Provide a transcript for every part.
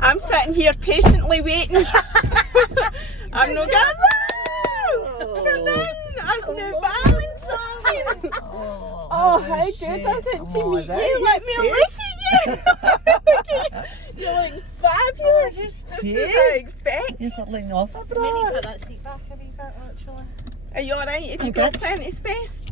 I'm sitting here patiently waiting. I'm no gas. As the Valentine. Oh, how good is it to meet you? Let me look at you. You look fabulous. Just as I expect. You're something off. Maybe put that seat back a wee bit, actually. Are you alright? Have you I'm got good. plenty of space?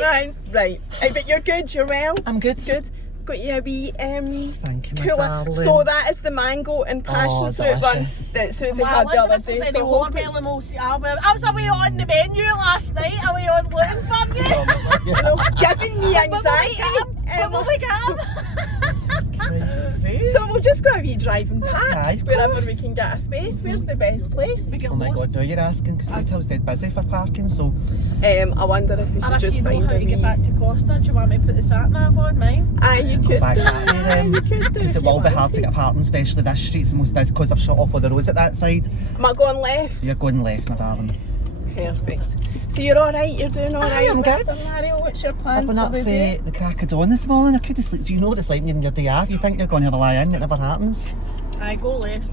Right. But you're good, you're well? I'm good. Good. Got you a wee Thank you, my cooler. darling. So that is the mango and passion fruit one delicious. that Susie Well, I had the wonder other if there's day. any So watermelon multi album. I was away on the menu last night. Away on looking for you. giving me anxiety. So we'll just go a wee driving Aye, back of wherever course. we can get a space. Where's the best place? We get Oh my lost. god, now you're asking because Seattle's dead busy for parking, so I wonder if we should And if just you know find how a to get wee... back to Costa, do you want me to put the sat nav on mine? Aye, you go could back do. that way then. You could do Because if it you will be hard to wanted. get parking, especially this street's the most busy because I've shut off all the roads at that side. Am I going left? You're going left, my darling. Perfect. So you're alright? You're doing alright? I'm good. Mr. Mario, what's your I plans went for up the for day? the crack of dawn this morning. I couldn't sleep. Do you know what it's like when you're in your day off? You think you're going to have a lie in, it never happens. I go left.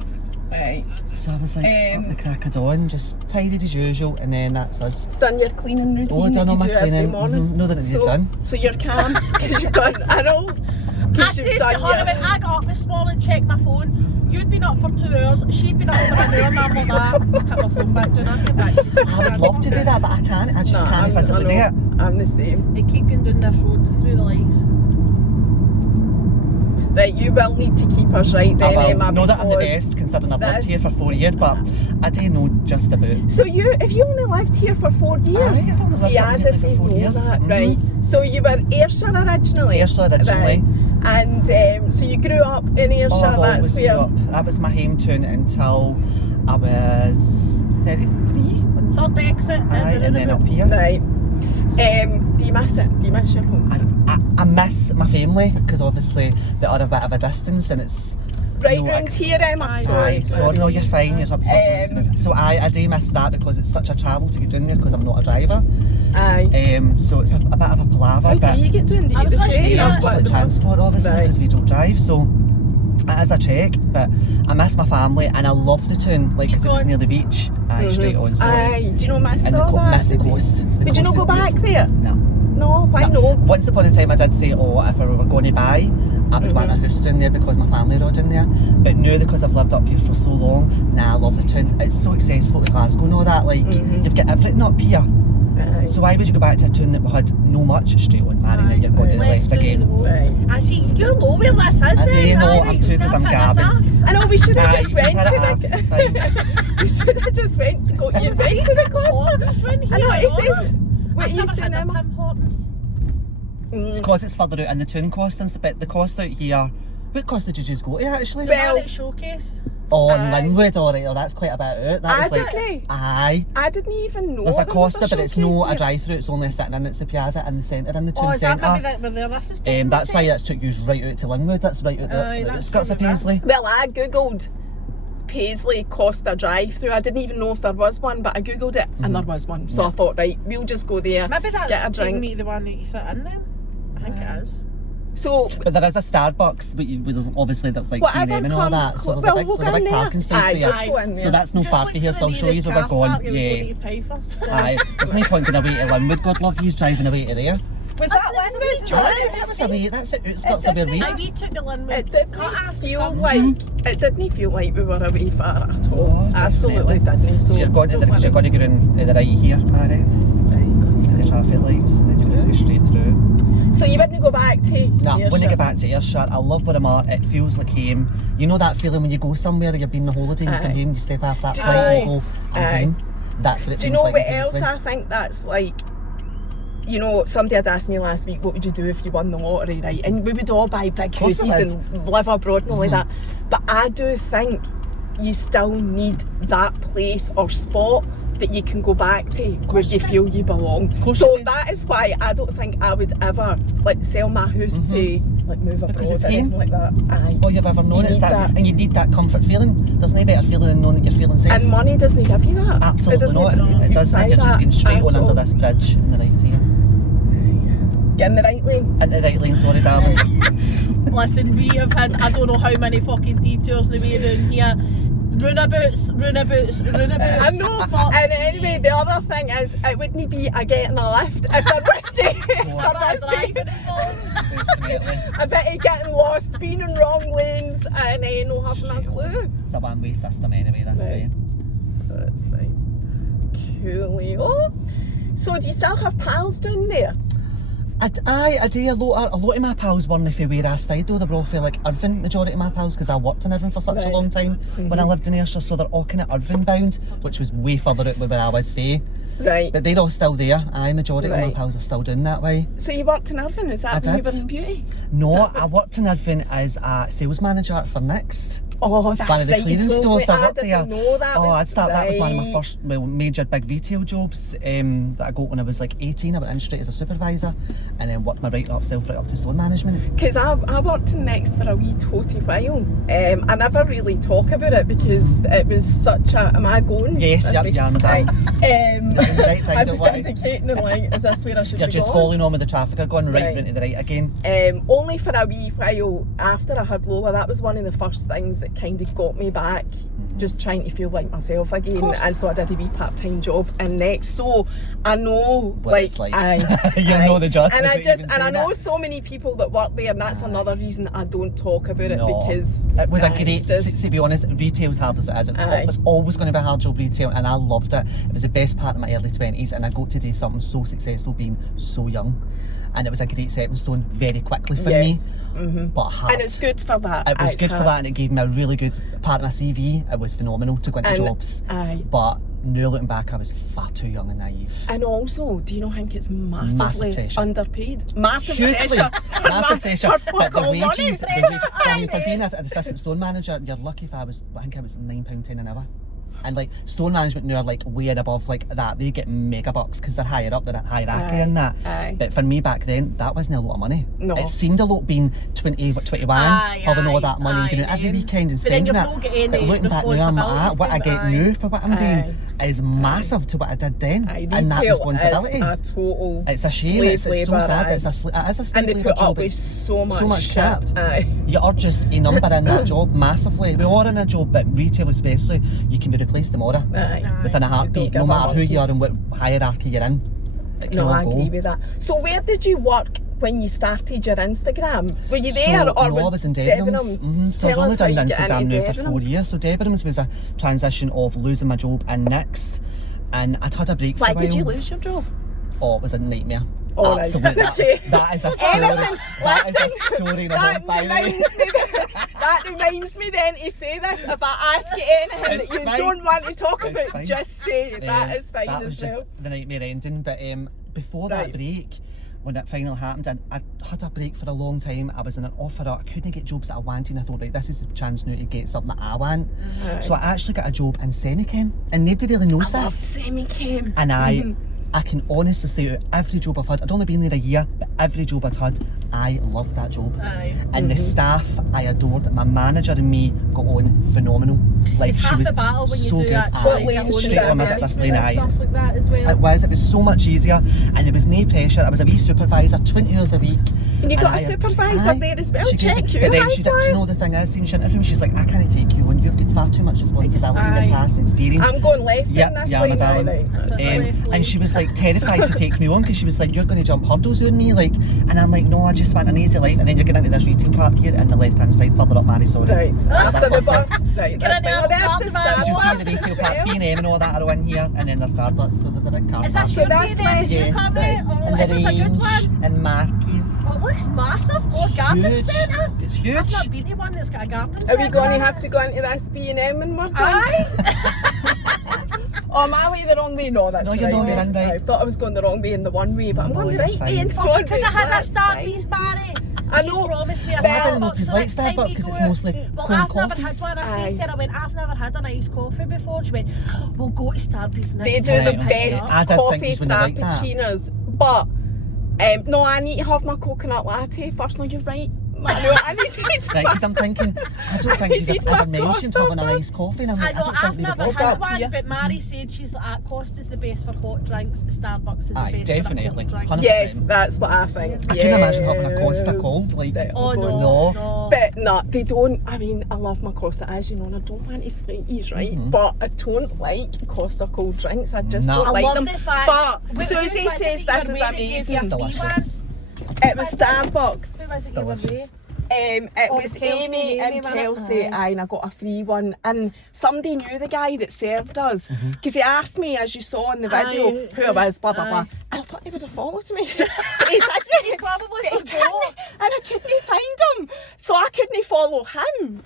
Right. So I was like, up the crack of dawn, just tidied as usual, and then that's us. Done your cleaning routine Oh, done that all you my do every cleaning. morning? No, that you've done. So you're calm because you've done, I know. I Because says you've to done her, your... when I got up this morning, checked my phone. You'd been up for 2 hours, she'd been up for an hour, and I'm like that. Put my phone back down, I'll get back to you. I would love to do that, but I can't. I just Nah, can't physically do it. I'm the same. They keep going down this road through the lights. Right, you will need to keep us right then, I Emma. will. Know that I'm the because- best, considering I've lived this- here for 4 years, but I do know just about. So if you only lived here for 4 years? Aye, I've only lived See, up I here didn't for 4 know years. that, Mhm. right. So you were Ayrshire originally? Ayrshire originally. Right. And so you grew up in Ayrshire, Oh, I've that's always grew where... up. That was my home town until I was 33. Third exit, Aye, and then up here. Right. Do you miss it? Do you miss your home? I miss my family because obviously they are a bit of a distance and it's Right you know, round here, Emma. Aye. Sorry, no, you're fine. You're absolutely so I do miss that because it's such a travel to get down there because I'm not a driver. Aye. So it's a bit of a palaver. How but do you get down? Do you I get was the gonna say train? that. or Public public what? transport obviously Right. because we don't drive. So it is a trek, but I miss my family and I love the town like because it was going. near the beach. Aye, straight on. So Aye. Do you know miss and all that? miss the coast. The Would you not coast go is back beautiful. there? No. No, why No. no? Once upon a time I did say, oh, if we were going to buy, I would want a house down there because my family are all down there. But now because I've lived up here for so long, I love the town. It's so accessible to Glasgow and all that. Like, you've got everything up here. Aye. So why would you go back to a town that had no much straight on, man, and then you're going to the left again? Right. I see, you know where this is. I do know, I'm too, 'cause I'm gabbing. I know we should have Aye, just you went can to cut it off, the... it's fine. We should have just went to go you right to the Costa. I know what you said. What you Never saying, had a Emma? Tim Hortons. It's because it's further out in the town Costans, but the Costa out here, what Costa did you just go to actually? Well- Barrett Showcase. Oh, in Aye. Linwood, alright, oh, that's quite a bit out. That was like, didn't aye. I didn't even know There's a there was Costa, but it's no showcase a there. drive-through. It's only a sitting in. It's the Piazza in the centre, in the Oh, town is that maybe centre. that where this is That's why that's took you right out to Linwood. That's right out there. Aye, It's that's Scots of where we were. Paisley. Well, I googled Paisley Costa drive-through. I didn't even know if there was one, but I googled it and there was one. So I thought, right, we'll just go there, Maybe get a that's drink. me the one that you sit in then. I think it is. So But there is a Starbucks, but there's obviously that's like whatever P&M and all comes that. So clo- there's a well, big, we'll there's a go in big there. parking space Aye, there. just go in there. So that's no Just far look for here. for So I'll the show you nearest where we're car going. park, you'll go Yeah. to Pfeiffer. So- Aye. There's no point going away to Linwood. God love you driving away to there. was that Linwood? Is that Aye, that was a wee. That's it. It's Scots of Paisley. Aye, we took the Linwood. It didn't feel like it didn't feel like we were away far at all. Oh, Absolutely didn't. So you're going to the, you're going to go in the right here, Mary. The traffic lights, and then you just go straight through. So you wouldn't go back to Nah, when I Ayrshire? get back to Ayrshire, I love where I'm at. It feels like home. You know that feeling when you go somewhere, you've been on holiday and you come Aye. home, you step off that Do you flight and you know- go, I'm Aye. home. That's what it Do you feels know like what in else Paisley. I think that's like? You know, somebody had asked me last week, what would you do if you won the lottery, right? And we would all buy big course we houses and live abroad and all like that. But I do think you still need that place or spot that you can go back to where you feel you belong. course So you do. that is why I don't think I would ever like sell my house to like move abroad Because it's or anything home. like that. Aye. All you've ever known. You It's need that, that. and you need that comfort feeling. There's no better feeling than knowing that you're feeling safe. And money doesn't give you that. Absolutely it doesn't not. It doesn't. buy You're just that going straight at on under all. this bridge in the right here. Get in the right lane. Into the right lane, sorry, darling. Listen, we have had, I don't know how many fucking detours the way down here. Runabouts. I know. And anyway, the other thing is, it wouldn't be a getting a lift if there was Driving involved. Definitely. a bit of getting lost, being in wrong lanes, and no having a clue. It's a one-way system anyway, that's Right. fine. That's fine. Coolio. So do you still have pals down there? I do. A lot of my pals weren't from where I stayed though. They were all for like Irvine, majority of my pals, because I worked in Irvine for such a Right. long time when I lived in Ayrshire, so they're all kind of Irvine bound, which was way further out where I was fae. Right. But they're all still there. Majority of my Right. pals are still doing that way. So you worked in Irvine, is that I when you did. were in beauty? No, I worked in Irvine as a sales manager for Next. Oh, that's One of the right. clearance you told stores me. I worked there. didn't know that. That was one of my right. first major big retail jobs that I got when I was like 18. I went in straight as a supervisor and then worked my right up to store management. Because I worked in Next for a wee toty while. I never really talk about it because it was such a... Am I going? Yes, This yep, way? yeah, I'm Right. Right thing, I'm don't just worry. indicating and like, is this where I should You're be just going? following on with the traffic, or going right Right. round to the right again. Only for a wee while after I had Lola, that was one of the first things that kind of got me back, just trying to feel like myself again. course. And so I did a wee part-time job in Next. So I know, What it's like. aye, You aye. know the justice And I of just, even and I saying know it. so many people that work there, and that's another reason I don't talk about it, No. because It was a aye, great, it's just- to be honest, retail's hard as it is. Aye. It was always going to be a hard job, retail, and I loved it. It was the best part of my early 20s, and I got to do something so successful being so young. And it was a great stepping stone very quickly for Yes. me, but hard. And it's good for that. It was It's good for hard. that, and it gave me a really good part of my CV. It was phenomenal to go into And- jobs. aye. But now looking back, I was far too young and naive. And also, do you not think it's massively Massive pressure. underpaid? Massive Hugely, pressure. massive pressure. For But the fuck all wages, money. I mean, for being an assistant store manager, you're lucky if I think I was £9.10 an hour. And like store management now are like way and above like that. They get mega bucks because they're higher up, they're at hierarchy Aye, and that. aye. But for me back then, that wasn't a lot of money. No. It seemed a lot being 21, having all that money and going out every weekend and But then spending you've it. not got any But looking back now, I'm at what I get responsibilities now for what I'm Aye. doing is massive to what I did then. Aye, And that retail responsibility. is a total It's a shame. slave It's so labour, sad. aye. It is a And slave they labour put job. up with It's so much shit. Aye. You're just a number in that job massively. We are in a job, but retail especially, you can be replaced tomorrow Aye. within a heartbeat, give no a matter who you are monkey's. and what hierarchy you're in. It can No, all I go. agree with that. So where did you work when you started your Instagram? Were you there So, or no, I was in Debenhams. So I've Tell only us how done you get Instagram into now for 4 Debenhams. years. So Debenhams was a transition of losing my job and Next, and I'd had a break for Why a while. did you lose your job? Oh, it was a nightmare. Oh, right. Absolutely. Okay. That is a story. Anything, That is listen, a story in a that whole, by the way. that reminds me then to say this. If I ask you anything It's that you fine. don't want to talk It's about, fine. just say that is fine That was as just well. the nightmare ending. But before Right. that break, when it finally happened, and I had a break for a long time. I was in an offer up. I couldn't get jobs that I wanted. And I thought, right, this is the chance now to get something that I want. So I actually got a job in Semichem, and nobody really knows I love this. semi-chem. And I can honestly say out of every job I've had, I'd only been there a year, but every job I'd had, I loved that job. Aye. And the staff I adored. My manager and me got on phenomenal. Like It's she half was the battle when you so do good. actually What Aye. lane get should Straight I on my manage this management lane, and aye. stuff like that as well. It was so much easier, and there was no pressure. I was a wee supervisor, 20 hours a week. And you got a I- supervisor aye. there as well. She gave Check me- you. But then high she did, do you know the thing is, seeing she interviewed me, she's like, I can't take you on. You've got far too much responsibility in Aye. your past experience. I'm going left Yeah, in this yeah, lane. my Aye, darling. right. That's a left lane. And she was like terrified to take me on because she was like, you're going to jump hurdles on me, like, and I'm like, no, I just want an easy life. And then you get into this retail part here in the left hand side, further up Mary, sorry. Right, after the bus. Right, Get that's in fine. there, Well, there's Starbucks. the Starbucks. You'll see the as retail part, well. B&M and all that are in here, and then the Starbucks, so there's a big car Is park. that your that's way then? like- If you come in? Oh, and is the this a good Range, one? and Marquis. Oh, it looks massive. Oh, a garden Huge. centre. It's I've huge. not been to one that's got a garden Are centre. we going to have to go into this B&M and we're done? Aye. Oh, am I way the wrong way? No, that's No, the you're right not way. going right. I thought I was going the wrong way in the one way, but I'm No, going the you're right fine. way in the one Could way. have had a so that's fine. Starbucks, Barry. I She's know. promised me a Well, I didn't know if Starbucks you the like next time Starbucks we 'cause go it's out. mostly Well, cold I've never coffees. had one. I Aye. said to her, I went, I've never had an iced coffee before. She went, we'll go to Starbucks next They do time. the Right, Pick it best up. I did think coffee he's gonna like that. frappuccinos, but no, I need to have my coconut latte first. No, you're right. Mario. I needed Right, because I'm thinking, I don't think he's did ever my mentioned Costa having a nice coffee. And I'm I like, know, don't I've think they would never want had that. one, Yeah. but Mary said she's like, Costa's the best for hot drinks, Starbucks is the Aye, best definitely. for a cold drink. 100%. Yes, that's what I think. I can imagine having a Costa cold, like, Right, Oh I'll go no, No. no. But no, they don't. I mean, I love my Costa, as you know, and I don't want to slate these, right? But I don't like Costa cold drinks. I just No. don't I like love them. the fact. But Wait, Susie wait, says wait, this is wait, wait, wait, amazing. It's wait, delicious. It was Starbucks. Who was it Delicious. the other day? It Oh, was Kelsey, Amy and wasn't it? Kelsey, Aye. and I got a free one. And somebody knew the guy that served us because he asked me, as you saw in the video, Aye. who I was, blah blah blah. Aye. And I thought he would have followed me. He didn't. He's probably He from didn't. Joe. And I couldn't find him, so I couldn't follow him.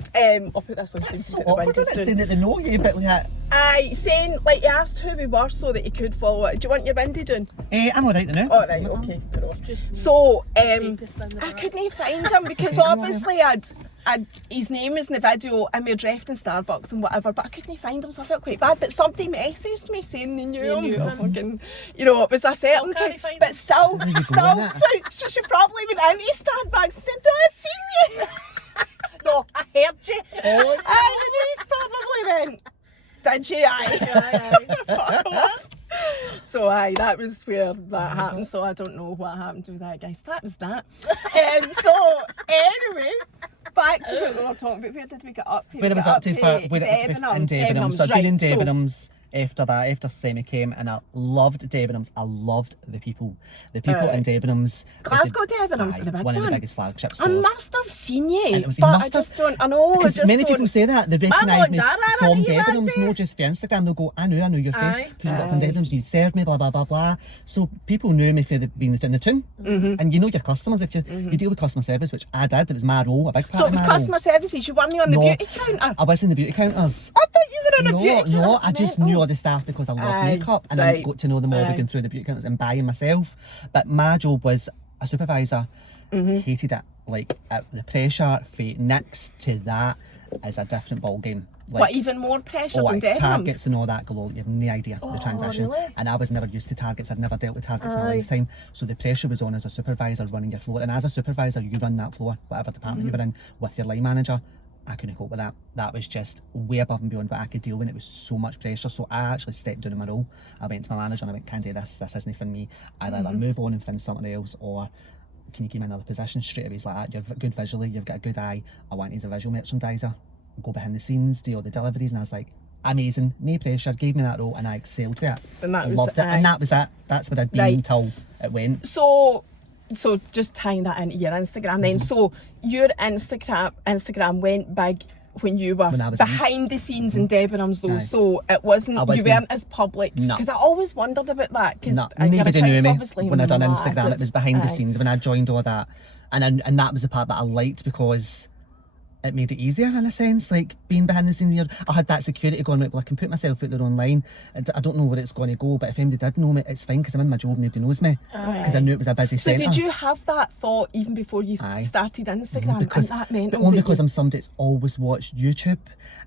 I'll put this on screen. So awkward, isn't it, saying that they know you, but like, Aye, saying like he asked who we were so that he could follow it. Do you want your windy doing? I'm alright now. Oh right, okay. Put it off. Just So Rapist in the I back. couldn't find him because Okay, obviously I'd his name was in the video and we were dressed in Starbucks and whatever, but I couldn't find him, so I felt quite bad. But somebody messaged me saying they knew him. knew him. Fucking, you know, it was a certain can't time, find but him. still, Where you going still. at? So she probably went out to Starbucks and said, "Do I seen you?" No, I heard you. Oh, Aye, she's probably went. Did you? Aye. So aye, that was where that happened. So I don't know what happened with that, guys. That was that. So anyway, back to what we were talking about. Where did we get up to? where I We was got up to for in Debenhams. So I'd been in Debenhams after that, after Semi came, and I loved Debenhams. I loved the people. The people in Debenhams. is Glasgow Debenhams aye, are the big one of the one. biggest flagship I stores. must have seen you, And it was- he but I must have- just don't. I know. I Because just many don't. people say that, they mum recognise and me dad are from a wee Debenhams, bit, no just for Instagram. They'll go, I knew your face Aye. because you worked in Debenhams, you served me, blah blah blah blah. So people knew me for being in the town, and you know your customers. If you deal with customer service, which I did, it was my role, a big part So it of was my role. customer services. You weren't on the No. beauty counter. I was in the beauty counters. I thought you were on a beauty counter. No, I That's just mental. knew all the staff because I love Aye, makeup and I right. got to know them all Aye. going through the beauty counters and buying myself. But my job was a supervisor. Hated it. Like the pressure for next to that is a different ball game. Like, But even more pressure than like Debenhams. targets and all that galore, you have no idea the transition. really? And I was never used to targets, I'd never dealt with targets in my lifetime. So the pressure was on as a supervisor running your floor. And as a supervisor, you run that floor, whatever department you were in, with your line manager. I couldn't cope with that. That was just way above and beyond what I could deal with. It was so much pressure. So I actually stepped down in my role. I went to my manager and I went, can't do this isn't for me. I'd either move on and find something else, or can you give me another position? Straight away he's like, you're good visually, you've got a good eye, I want you as a visual merchandiser, go behind the scenes, do all the deliveries. And I was like, amazing, no pressure, gave me that role and I excelled with it. And that I was- loved it. aye. And that was it. That's what I'd been Right. until it went. So just tying that into your Instagram then. So your Instagram went big when you were When I was in. behind the scenes in Debenhams though. Aye. So it wasn't, I you wasn't- weren't as public. No. Because I always wondered about that. Because No, nobody knew me when I done massive. Instagram. It was behind the Aye. scenes when I joined all that, and that was the part that I liked because it made it easier in a sense. Like being behind the scenes, I had that security going. Right, well, I can put myself out there online. I don't know where it's going to go, but if anybody did know me, it's fine because I'm in my job. Nobody knows me because I knew it was a busy So centre. did you have that thought even before you Aye. started Instagram? Because, and that meant but only because I'm somebody that's always watched YouTube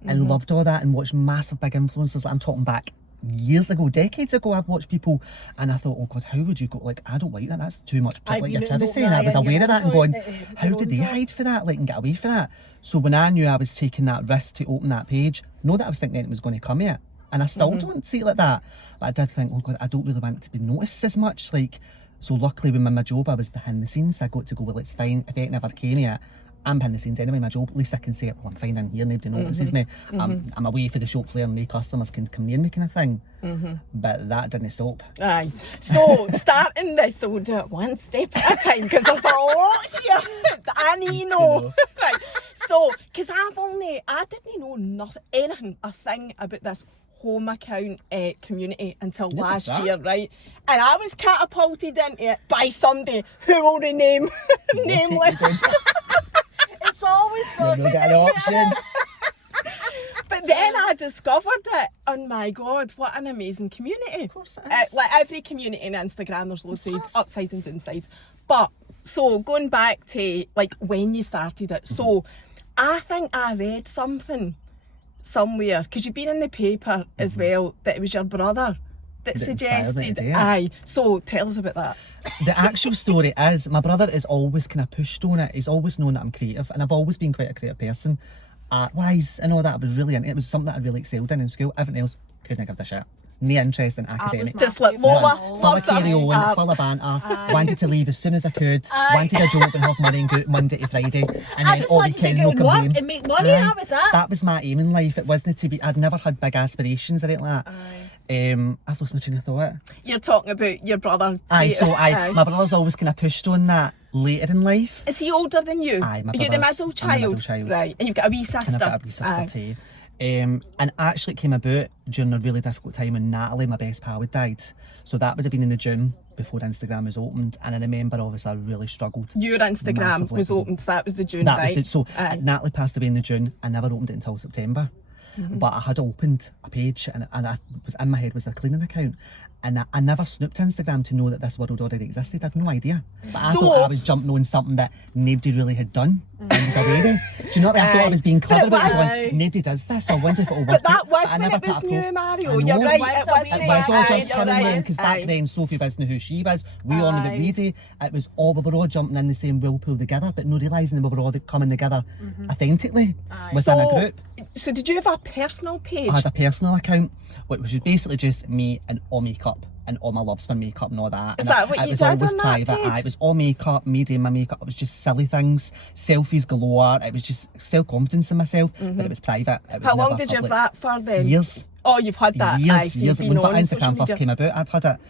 and loved all that and watched massive big influencers. Like I'm talking back years ago, decades ago, I've watched people and I thought, oh God, how would you go? Like, I don't like that. That's too much I've like been your in privacy. the And I was own aware of that and going, toilet, how your did own they toilet. hide for that? Like, and get away for that. So when I knew I was taking that risk to open that page, know that I was thinking it was going to come here. And I still don't see it like that. But I did think, oh God, I don't really want to be noticed as much. Like, so luckily when my job, I was behind the scenes. I got to go, well, it's fine. If it never came here, I'm behind the scenes anyway, my job. At least I can say, well, I'm fine in here, nobody notices me. I'm away for the shop floor and no customers can come near me kind of thing. But that didn't stop. Aye. So starting this, so we'll do it one step at a time because there's a lot here that I need to know. Right. So, because I didn't know anything, a thing about this home account community until Look at last that. year, right? And I was catapulted into it by somebody who will rename nameless. It's always fun. We'll get an option. But then I discovered it, and my God, what an amazing community. Of course it is. Like every community on Instagram, there's loads of course. upsides and downsides. But, so going back to like when you started it, so I think I read something somewhere, because you've been in the paper as well, that it was your brother that inspired me to suggested. do it. Aye. So tell us about that. The actual story is my brother is always kind of pushed on it. He's always known that I'm creative, and I've always been quite a creative person, art-wise and all that. I was really into it. It was something that I really excelled in school. Everything else couldn't give a shit. No interest in academics. Just like Lola, Full of loves her. carry on, full of banter, wanted to leave as soon as I could, wanted a job and have money and go Monday to Friday, and I then just all wanted to weekend go no and come work home. and make money, Aye. that was it. That was my aim in life. It wasn't to be, I'd never had big aspirations or anything like that. I've lost my train of thought. You're talking about your brother. Aye, so Aye. my brother's always kind of pushed on that later in life. Is he older than you? Aye, my Are you the brother's- middle I'm the child? middle child. Right, and you've got a wee sister. And I've got a wee sister Aye. too. And actually it came about during a really difficult time when Natalie, my best pal, had died. So that would have been in the June before Instagram was opened, and I remember obviously I really struggled. Your Instagram Massively. was opened, so that was the June, That right? was so Aye. Natalie passed away in the June. I never opened it until September. But I had opened a page and I was in my head was a cleaning account, and I never snooped Instagram to know that this world already existed. I had no idea. But I So- thought I was jumping on something that nobody really had done and was aware of. Do you know what I mean? I thought I was being clever But it about it. was- Going, nobody does this. So I wondered if it will work. But that out. was I when never it was put a new, prof- Mario. I You're know. right. Was It it was when It Aye, was all aye, just you're coming right. in because back Aye. then Sophie wasn't who she was. We all knew what we did. It was all, we were all jumping in the same whirlpool together, but no realising that we were all coming together authentically within a group. So did you have a personal page? I had a personal account, which was basically just me and all makeup and all my loves for makeup and all that. Is And that what it you was did always on that private. page? Aye, it was all makeup, me doing my makeup. It was just silly things, selfies galore. It was just self-confidence in myself, but it was private. It was How long never did you have public. that for then? Years. Oh, you've had that. Aye, Years, so years. you've When been on Instagram social first media. came about, I'd had it.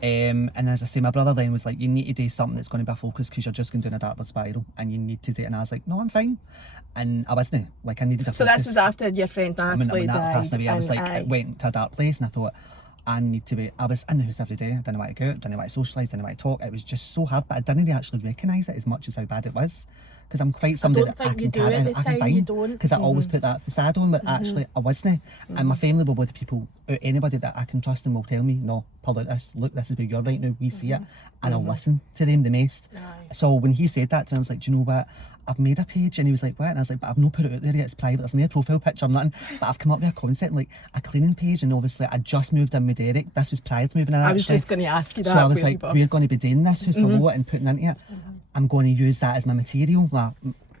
And as I say, my brother then was like, you need to do something that's going to be a focus because you're just going down a dark spiral and you need to do it. And I was like, no, I'm fine. And I wasn't. Like, I needed a So focus. this was after your friend when Natalie that died. passed away, I was and like, aye. it went to a dark place, and I thought, I need to be. I was in the house every day. I didn't want to go out, didn't want to socialise, didn't want to talk. It was just so hard, but I didn't actually recognise it as much as how bad it was. Because I'm quite somebody don't that I think can you do carry. at the I can time, you find don't. because I always put that facade on, but actually I wasn't. And my family were both people, anybody that I can trust and will tell me, no, pull out this. Look, this is where you're right now. We see it, and I'll listen to them the most. So when he said that to me, I was like, do you know what? I've made a page, and he was like, what? And I was like, but I've not put it out there yet, it's private, there's no profile picture or nothing, but I've come up with a concept, like a cleaning page, and obviously I just moved in with Derek, this was prior to moving in I was actually. just going to ask you that. So I was where like, you were. we're going to be doing this, who's a lot and putting into it. I'm going to use that as my material,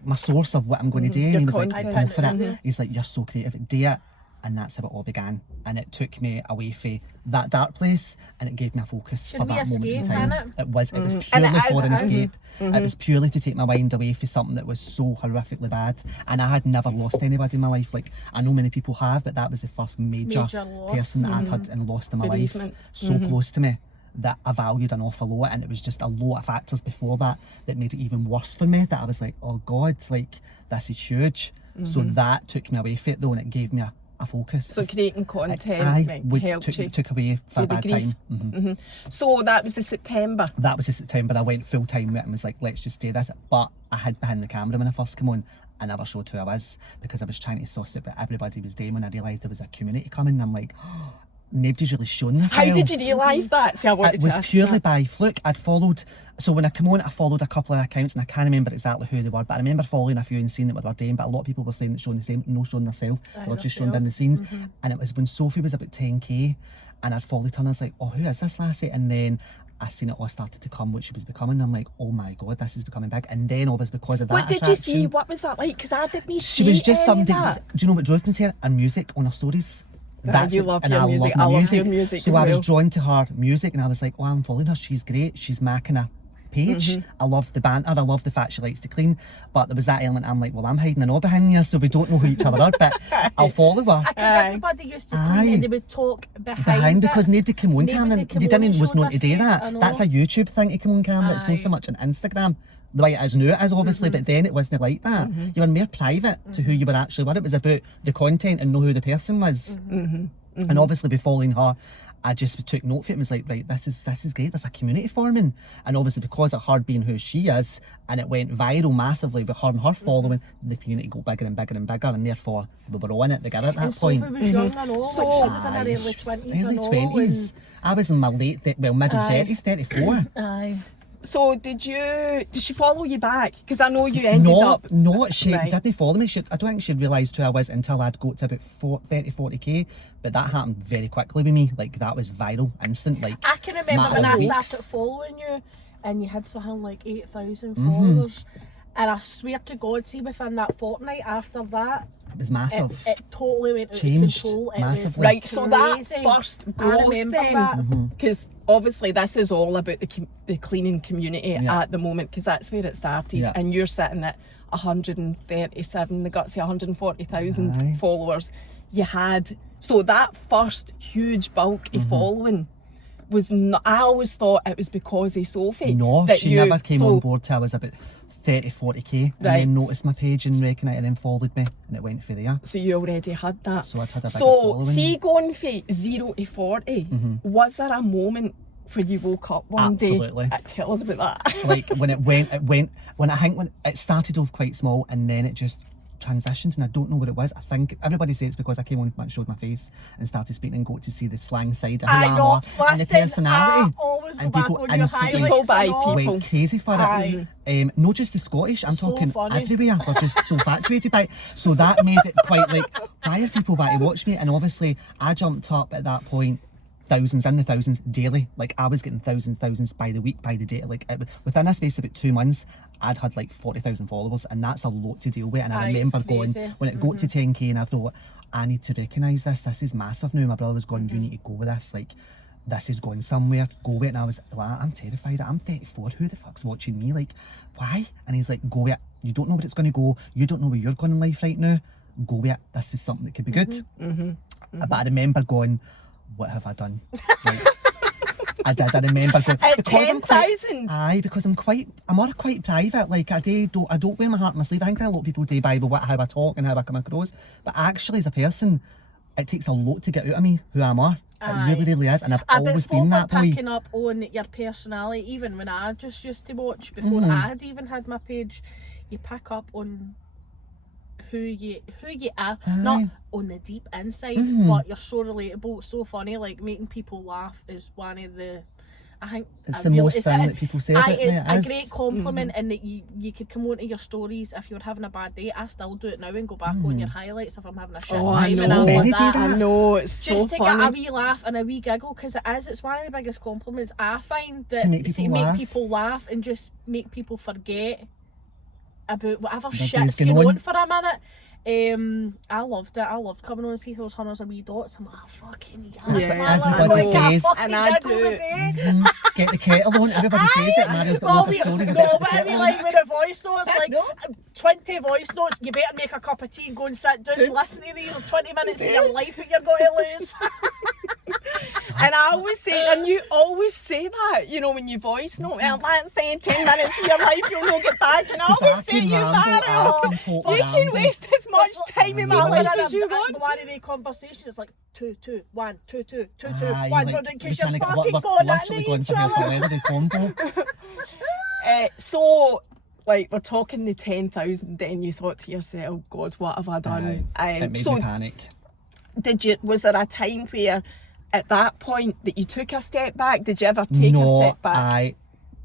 my source of what I'm going to do. And Your he was like, content. go for it. He's like, you're so creative, do it. And that's how it all began. And it took me away from that dark place, and it gave me a focus for we that moment in escape, time. innit? It was And purely it for an is. escape. It was purely to take my mind away from something that was so horrifically bad. And I had never lost anybody in my life. Like, I know many people have, but that was the first major loss. person that I'd had and lost in my Bereavement. life. So close to me that I valued an awful lot, and it was just a lot of factors before that that made it even worse for me, that I was like, oh God, like, this is huge. So that took me away from it though, and it gave me a focus. So creating content I helped you. took away for a with the bad grief. time. So that was the September. That was the September. I went full time with it and was like, let's just do this. But I hid behind the camera when I first came on. I never showed who I was because I was trying to suss it, but everybody was doing when I realised there was a community coming. And I'm like, oh, nobody's really showing this. How did you realise that? See, I wanted It to was ask you purely that. by fluke. I'd followed, so when I came on, I followed a couple of accounts, and I can't remember exactly who they were, but I remember following a few and seeing what they were doing. But a lot of people were saying that showing the same, no showing themselves, they were just showing behind the scenes. And it was when Sophie was about 10k, and I'd followed her, and I was like, oh, who is this lassie? And then I seen it all started to come, what she was becoming. And I'm like, oh my God, this is becoming big. And then obviously because of that What did you see? attraction, What was that like? Because I didn't she was just any of somebody. that. Do you know what drove me to her? And music on her stories. You love and your I music. love my I love music. your music So as I was well. drawn to her music, and I was like, oh, I'm following her. She's great. She's my kind of page. I love the banter. I love the fact she likes to clean. But there was that element. I'm like, well, I'm hiding an all behind here, so we don't know who each other are. But I'll follow her. Because Aye. everybody used to Aye. clean and they would talk behind Behind it. because nobody came on Nobody camera. come You on and didn't was show known to their do face, I that. know. That's a YouTube thing to come on camera. It's not so Aye. much on Instagram. The way it is now, it is obviously, but then it wasn't like that. You were more private to who you were actually were. It was about the content and know who the person was. And obviously, by following her, I just took note of it and was like, right, this is great. There's a community forming, and obviously because of her being who she is, and it went viral massively with her and her following, the community got bigger and bigger and bigger, and therefore we were all in it together at that And Sophie point. was young, I know. So- like she was in her Aye, early she was 20s, I early know. 20s. I was in my middle Aye. 30s, 34. Aye. So did she follow you back? Because I know you ended up... No, she Right. didn't follow me. I don't think she realised who I was until I'd got to about 40k. But that happened very quickly with me. Like, that was viral, instant. Like, I can remember matter when of I weeks. started following you and you had something like 8,000 Mm-hmm. followers. And I swear to God, see within that fortnight after that, It was massive. it totally went out Changed of control. It massively. was Right, so that crazy. first I growth remember then, that. because obviously this is all about the cleaning community Yeah. at the moment, because that's where it started, Yeah. and you're sitting at 137, they got to 140,000 Aye. followers. You had, so that first huge bulk of Mm-hmm. following was not, I always thought it was because of Sophie. No, that she you- never came so- on board till I was about 40k. And Right. then noticed my page and reckoned it and then followed me. And it went for there. So you already had that. So I'd had a bigger So following. see, going from 0 to 40, was there a moment where you woke up one Absolutely. day? Tell us about that. Like, when it started off quite small and then it just transitioned, and I don't know what it was. I think everybody says it's because I came on and showed my face and started speaking and got to see the slang side of who I I know. am and the Listen, personality. I always go And back people on your instantly highlights. People and all. buy people. went crazy for Aye. it. Not just the Scottish, I'm So talking funny. everywhere. They're just so infatuated by it. So that made it quite like, why are people back to watch me? And obviously, I jumped up at that point, thousands in the thousands daily. Like, I was getting thousands by the week, by the day. Like, within a space of about 2 months, I'd had like 40,000 followers, and that's a lot to deal with. And I Aye, it's remember going, crazy. when it got to 10k, and I thought, I need to recognise this. This is massive now. My brother was going, you need to go with this. Like, this is going somewhere. Go with it. And I was like, I'm terrified. I'm 34. Who the fuck's watching me? Like, why? And he's like, go with it. You don't know where it's going to go. You don't know where you're going in life right now. Go with it. This is something that could be good. But I remember going, what have I done? Like, I did. I remember going, At because I'm quite- 10,000? Aye, because I'm all quite private. Like, I don't wear my heart on my sleeve. I think a lot of people do by how I talk and how I come across. But actually, as a person, it takes a lot to get out of me who I am. Aye. It really is, and I've I bet always folk been were that boy. picking up on your personality, even when I just used to watch before Mm-hmm. I had even had my page. You pick up on who you are, not on the deep inside, Mm-hmm. but you're so relatable, so funny. Like, making people laugh is one of the. I think It's I the really- most thing that people say about me, It's it a is. great compliment, and that you could come onto your stories if you were having a bad day. I still do it now and go back on your highlights if I'm having a shit Oh, time, I and know. I'm like Many do that. that. I know, it's Just so to funny. get a wee laugh and a wee giggle, because it's one of the biggest compliments I find, that To make people laugh. people laugh and just make people forget about whatever Their shit's day's going going on on. for a minute. I loved it. I loved coming on and see those hundreds of wee dots. I'm like, oh, fucking yes, Yeah, man. everybody Like, I says- fucking And I giggle do. today. Get the kettle on. Everybody says it. Mario's got Well, lots of stories no, about but the I mean, kettle like on. with the voice notes, like 20 voice notes, you better make a cup of tea and go and sit down and listen to these 20 minutes of your life that you're going to lose. And I always say, and you always say that, you know, when you voice note, well, that's saying 10 minutes of your life you'll not get back. And I Because always I say, can you ramble, Mario, I can talk you can ramble. waste as much time in my So life when as you I'm want. one of the conversations, it's like 2, 2, 1, 2, 2, 2, 2, Aye, 1, like, because we're you're trying to get- fucking we're going literally into going each for the other. celebrity combo. So, like, we're talking the 10,000, then you thought to yourself, God, what have I done? It made so, me panic. was there a time where, at that point, that you took a step back? Did you ever take a step back?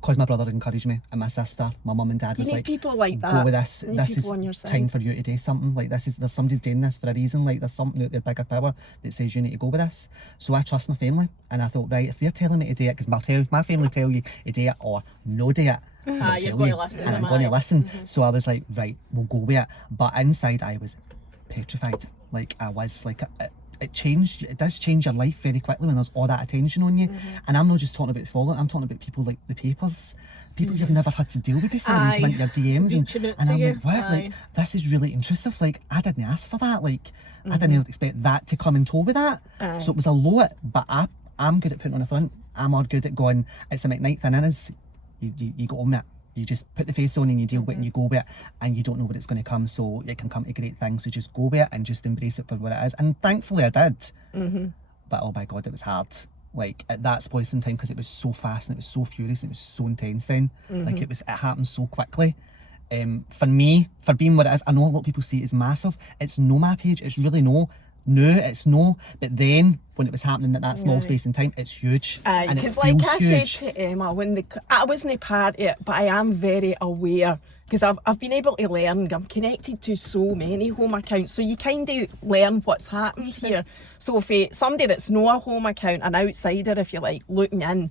Because my brother encouraged me and my sister, my mum and dad You was need like, people like that. go with this. You need This is people on your time side. for you to do something. Like, there's somebody's doing this for a reason. Like, there's something out there, bigger power, that says you need to go with this. So I trust my family, and I thought, right, if they're telling me to do it, because my family tell you to do it or no do it. they'll you're tell going you, to listen to and I'm them, going to aye. listen. So I was like, right, we'll go with it. But inside, I was petrified. Like, I was like, it does change your life very quickly when there's all that attention on you. And I'm not just talking about following, I'm talking about people like the papers, people you've never had to deal with before, and come Aye. into your DMs Reaching out and to I'm you. like, what? Aye. Like, this is really intrusive. Like, I didn't ask for that. Like, I didn't expect that to come in tow with that. So it was a lot, but I'm good at putting on the front. I'm all good at going, it's a McKnight thing in us. You go on it. You just put the face on and you deal with it and you go with it, and you don't know where it's going to come, so it can come to great things. So just go with it and just embrace it for what it is. And thankfully I did. But oh my God, it was hard. Like, at that point in time, because it was so fast and it was so furious and it was so intense then. Like, it happened so quickly. For me, for being what it is, I know a lot of people see it as massive. It's no my page, it's really no. Now it's no, but then when it was happening at that small space in time, it's huge. And it Because feels like I huge. said to Emma, I wasn't part of it, but I am very aware because I've been able to learn. I'm connected to so many home accounts, so you kind of learn what's happened here. So if somebody that's not a home account, an outsider, if you like, looking in,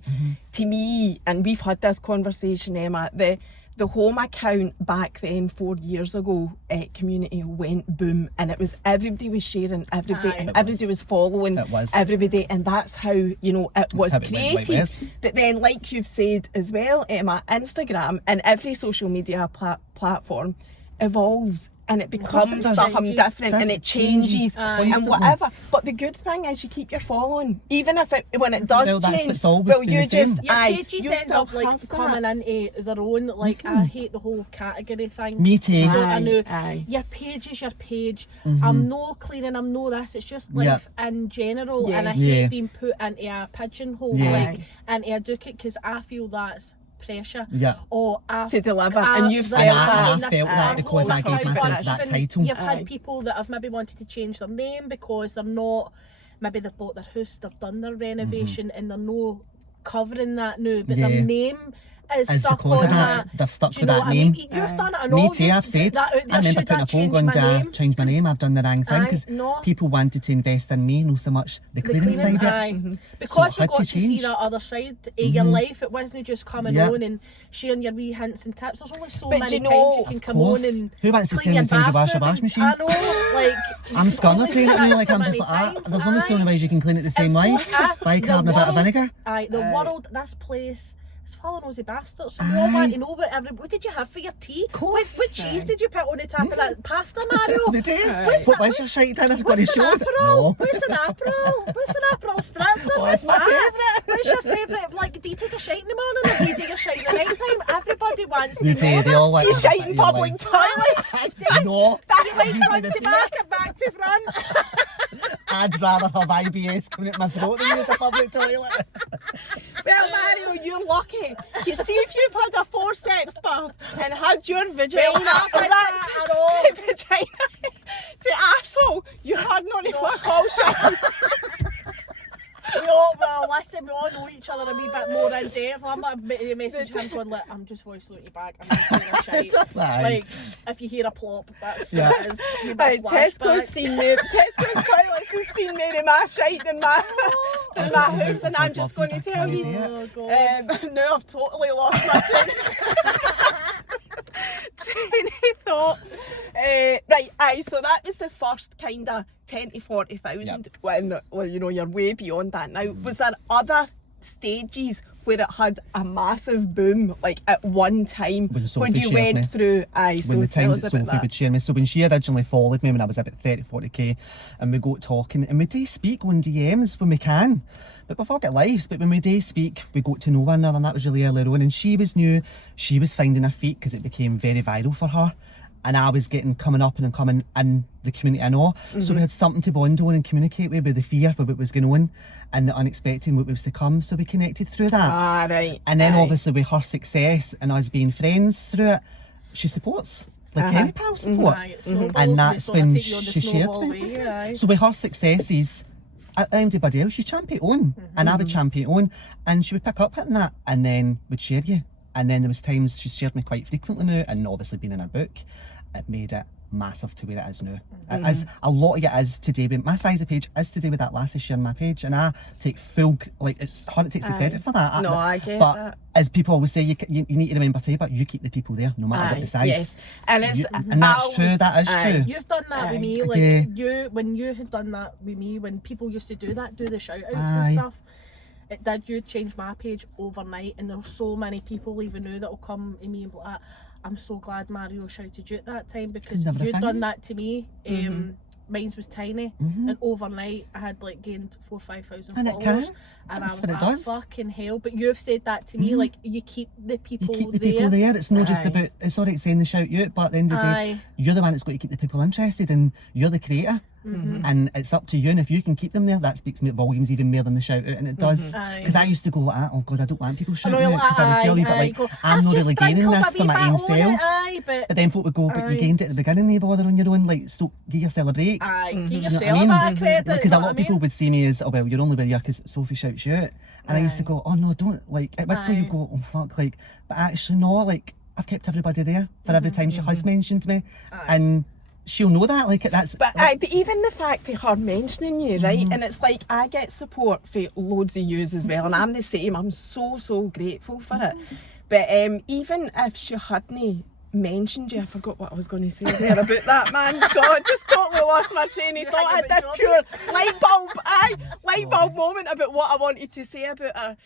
to me, and we've had this conversation, Emma, the home account back then 4 years ago community went boom, and it was everybody was sharing everybody and everybody was following everybody, and that's how it was created. But then, like you've said as well, Emma, Instagram and every social media platform evolves and it becomes something different and it changes and whatever. But the good thing is you keep your following, even if when it does change. Your pages end up like coming into their own. Like I hate the whole category thing. Me too. So I know your page is your page. I'm no cleaning. I'm no this. It's just life in general, and I hate being put into a pigeonhole, like into a duplicate, because I feel that's pressure to deliver, and you felt that. I felt that because I gave myself that title. You've had people that have maybe wanted to change their name because they're not, maybe they've bought their house, they've done their renovation, and they're no covering that now, but their name is stuck on that. They're stuck with that name. You've done it and Me all. too, I've said. I remember putting a phone going to change my name. I've done the wrong thing because people wanted to invest in me, not so much the cleaning side of it. Because we got to see that other side of your life. It wasn't just coming on and sharing your wee hints and tips. There's only so many times you can come on and who wants to see the times you wash a washing machine? I know, like I'm scared of cleaning it now. Like I'm just like there's only so many ways you can clean it the same way. By carving a bit of vinegar. The world, this place. It's full of nosy bastards. So we all want to know what did you have for your tea? What cheese did you put on the top of that pasta, Mario? They do. What was your shite dinner? I've got to show us. No. What's an Aperol? What's an Aperol spritzer? What's my favourite? What's your favourite? Like, do you take a shite in the morning or do you take a shite at the night time? Everybody wants to know. They all like you shite in public toilets. No. Front to back to front. I'd rather have IBS coming out my throat than use a public toilet. Well, Mario, you're lucky. You see, if you've had a forceps bath and had your vagina vagina to asshole, you had none of fuck all shit. Well, listen, we all know each other a wee bit more in depth. I'm not messaging him going, like, I'm just voice noting you back. I'm just saying a shite. Like, if you hear a plop, that's what it is. Tesco's toilets has seen more of my shite than my house, and I'm just going to tell you. Now I've totally lost my train of thought. So that was the first kind of 10 to 40,000 when you're way beyond that now. Was there other stages where it had a massive boom, like at one time when you went through? When the times that Sophie would share me. So when she originally followed me when I was about 30-40k, and we go talking, and we do speak on DMs when we can. But before we get lives, but when we do speak, we got to know one another, and that was really early on. And she was new, she was finding her feet because it became very viral for her. And I was coming up in the community I know. So we had something to bond on and communicate with the fear of what was going on and the unexpected what was to come. So we connected through that. And then obviously with her success and us being friends through it, she supports. Like pen pal support. And that's when she shared me. So with her successes, anybody else, you champion on. And I would champion on. And she would pick up hitting that and then would share you. And then there was times she shared me quite frequently now, and obviously being in her book, it made it massive to where it is now. As a lot of it is today, but my size of page is today with that lassie sharing my page, and I take full, like, it's her that takes the credit for that. No, I get but that. As people always say, you need to remember too, but you keep the people there, no matter what the size. Yes, and it's and that's true. That is true. You've done that with me, like when you had done that with me, when people used to do the shout outs and stuff. It did. You change my page overnight, and there's so many people even now that will come to me and be like, I'm so glad Mario shouted you at that time because you'd done that to me. Mine was tiny, and overnight I had like gained 4,000 or 5,000 followers, and I was like, fucking hell. But you've said that to me, like, you keep the people there. You keep the people there. It's not just about, it's alright saying the shout out, but at the end of the day, you're the one that's got to keep the people interested, and you're the creator. and it's up to you. And if you can keep them there, that speaks volumes even more than the shout out, and it does. Because I used to go like that. Oh God, I don't want people shouting out because I would feel a wee bit like I'm not really gaining this for my own self. But then folk would go, but you gained it at the beginning, no bother on your own. Like, so give yourself a break. Give yourself a bit of credit. Because a lot of people would see me as, oh well, you're only where you are because Sophie shouts you out. And I used to go, oh no, don't, like, at one point you go, oh fuck, like, but actually no, like, I've kept everybody there for every time she has mentioned me. And she'll know that, like, that's... But, but even the fact of her mentioning you, right, and it's like, I get support for loads of yous as well, and I'm the same, I'm so grateful for it. But even if she hadn't mentioned you, I forgot what I was going to say there about that, man. God, just totally lost my train of thought. I had this pure light bulb moment about what I wanted to say about her.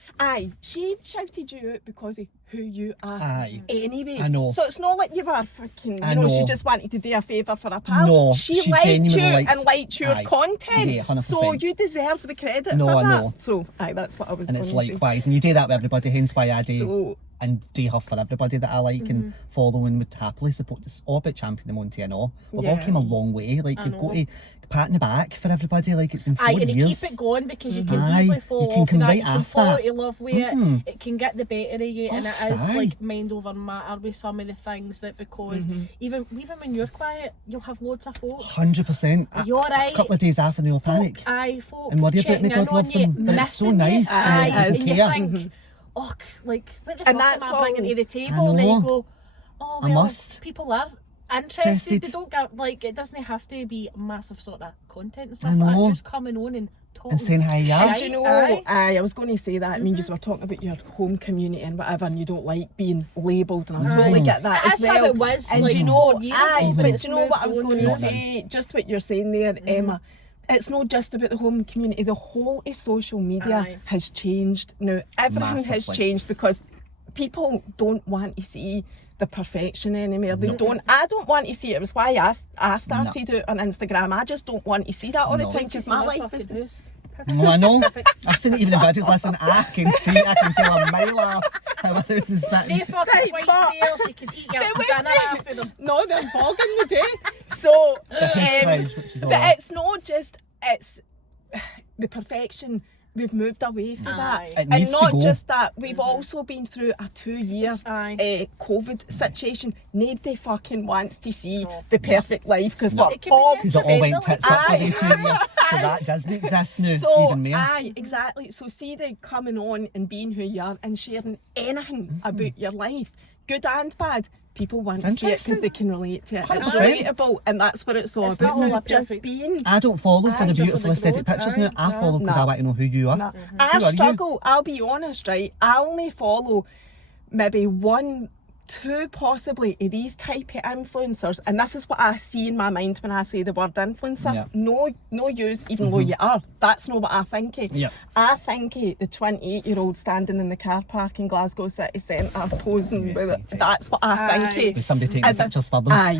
She shouted you out because of who you are. Anyway. I know. So it's not like you were fucking, you know, she just wanted to do a favour for a pal. No, she liked you and liked your Aye. content. Yeah, 100%. So you deserve the credit No, for I that. know. So, that's what I was And going it's to say. likewise, and you do that with everybody, hence why I do. So, and do her for everybody that I like and follow and would happily support. This all about championing them onto, I know. We've all came a long way. Like, you've got to pat in the back for everybody. Like, it's been 4 years. And to keep it going, because you can easily fall off of that. You can fall out of love with it. It can get the better of you, and it is like mind over matter with some of the things that, because even when you're quiet, you'll have loads of folk. 100%. You're right. A couple of days after they'll panic. Folk And worry about me, God love them. But it's so nice to know and people you care. think, oh, like, what the And fuck that's am I bringing all- to the table? And then you go, oh, I well, must. people are interested. Interested. They don't get, like, it doesn't have to be massive sort of content and stuff I like know. that. Just coming on and talking. And saying hi, yeah. And Right, do you know, aye. I was going to say that. I mean, you were talking about your home community and whatever, and you don't like being labelled, and I totally get that That's as well. how it was, And like, do you know, 4 years ago, but but do it's you know what I was moved going on to now. say? Just what you're saying there, Emma. It's not just about the home community. The whole of social media has changed now. Everything has Massively. changed because people don't want to see the perfection anymore. They don't. I don't want to see it. It was why I started out on Instagram. I just don't want to see that all the time because my life is. House. No, I know. I've seen it even in videos. Listen, I can see it. I can tell a mile off how my house is They sitting. fucking Right, white but- stairs, you can eat your But with dinner me- after them. No, they're bogging the day. So, Right, what you know. but it's not just, it's the perfection. We've moved away from that. Aye. It And needs to not go. just that, we've also been through a 2-year Aye. COVID situation. Nobody fucking wants to see the perfect life because No. we're It can be all Because it all went tits up for Aye. the 2 years. So that doesn't exist now, So, even more. aye, exactly. So see them coming on and being who you are and sharing anything about your life, good and bad. People want It's to see it because interesting. they can relate to it. It's 100%. relatable, and that's what it's all It's about. not all now, a just perfect- being. I don't follow for Aye, the just for beautiful the aesthetic growth. pictures Aye, now. I no, follow because no. I want to know who you are. No. Who I are you? struggle, I'll be honest, right? I only follow maybe 1, 2 possibly of these type of influencers, and this is what I see in my mind when I say the word influencer. Yeah. No use, even though you are. That's not what I think of. Yep. I think of the 28-year-old standing in the car park in Glasgow city centre posing with it. That's what I think of. With somebody taking As a- pictures for them. Aye.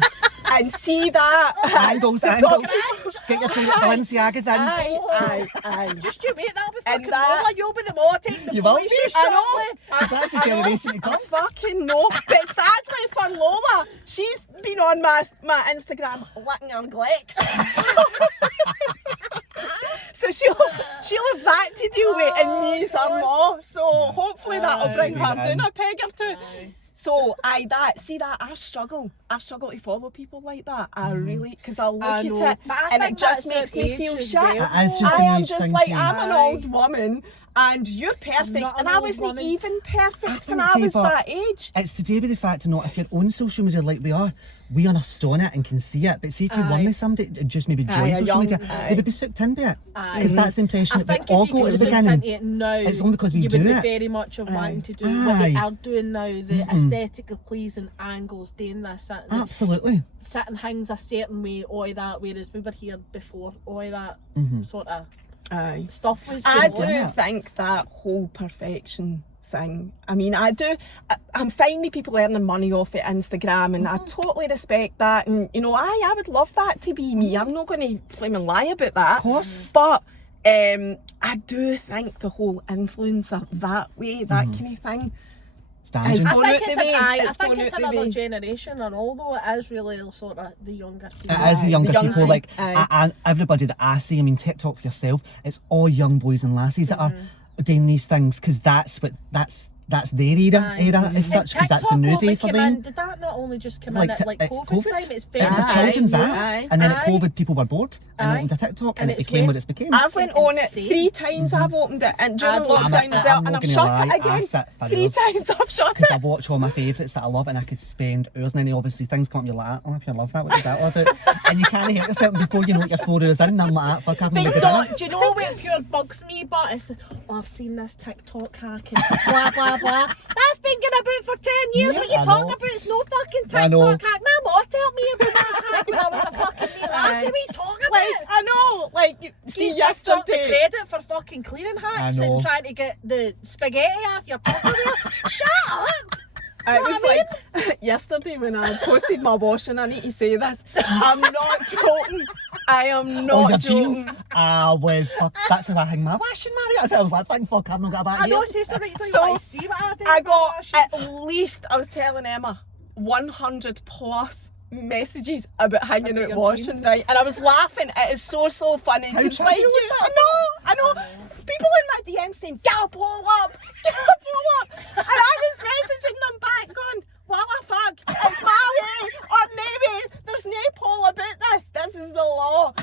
And see that. Angles. Get your Balenciagas in. Aye. Just you wait, that'll be And fucking that- Lola. You'll be the more taking the You will voice be. I know. So that's the generation to I come. fucking know. But sadly for Lola, she's been on my Instagram licking her glecks. So she'll have that to deal with and me's are more. So hopefully that'll bring her down a peg or two. So I struggle to follow people like that. I really, because I look I at know. it But I and it think just that's makes the me age feel as shit. well. It is just I an am age just thing like, too. I'm an Aye. old woman and you're perfect, not and an I old wasn't woman. even perfect when think I too, was but that age. It's to do with the fact of not, if you're on social media like we are, we understand it and can see it. But see if you Aye. won with somebody and just maybe Aye, join a social young- media, aye. they would be sucked into it. Aye. Because that's the impression I that think we all if go you at the get sucked beginning. into it now, It's only because we you do would be it. very much of wanting to do Aye. what they are doing now, the aesthetically pleasing angles, doing this, that, Absolutely. sitting things a certain way, all that, whereas we were here before, all that sort of Aye. stuff was I going do on. think that whole perfection thing. I mean, I'm fine with people earning money off of Instagram, and I totally respect that. And you know, I would love that to be me. I'm not going to flaming lie about that. Of course. But I do think the whole influencer that way, that kind of thing. damaging. I Going think out it's the way. I It's think going it's out the another way. generation, and although it is really sort of the younger people. It is the younger young people, team. like Aye. and everybody that I see. I mean, TikTok for yourself. It's all young boys and lassies that are doing these things because that's their era as such, because that's the new day for them. Did that not only just come Like in at like COVID time? It's it was a very children's Aye. app, Aye. and then at Aye. COVID people were bored and Aye. went into TikTok, and And it it's became where- what it's became. I've went on it Insane. 3 times. I've opened it, and during I've opened lockdown it. as well, I'm and not I've gonna shut lie, it I again. sit for 3 hours. times I've shut Because I it. watch all my favourites that I love, and I could spend hours, and then obviously things come up, you're like, oh, if you love that, what is that all about? And you can't help yourself, and before you know it, you're 4 hours in, and I'm like, fuck, I've never But done no, it. do you know what pure bugs me? But it's oh, I've seen this TikTok hacking, blah blah blah. That's been going about for 10 years. Yeah, What you I talking know. about? It's no fucking I know. TikTok hack. My mom told me about that hack when I was a fucking wee lassie. What you talking about? Like, I know, like, see, TikTok the yesterday. credit for fucking cleaning hacks I know. and trying to get the spaghetti off your Tupperware. Shut up! It know was what like yesterday when I posted my washing. I need to say this. I'm not joking. I am Oh, not your joking. jeans. I was, that's how I hang my washing, Marriott. I was like, thank fuck, I've not got a bag I know, yet. say something. So, See what I did. I with my got washing? at least, I was telling Emma, 100 plus messages about hanging About out your washing, jeans. right? And I was laughing. It is so funny. How It's trivial was that? I know. People in my DMs saying, get a pole up, get a pole up. And I was messaging them back going, what the fuck? It's Mali or Navy. There's no pole about this. This is the law.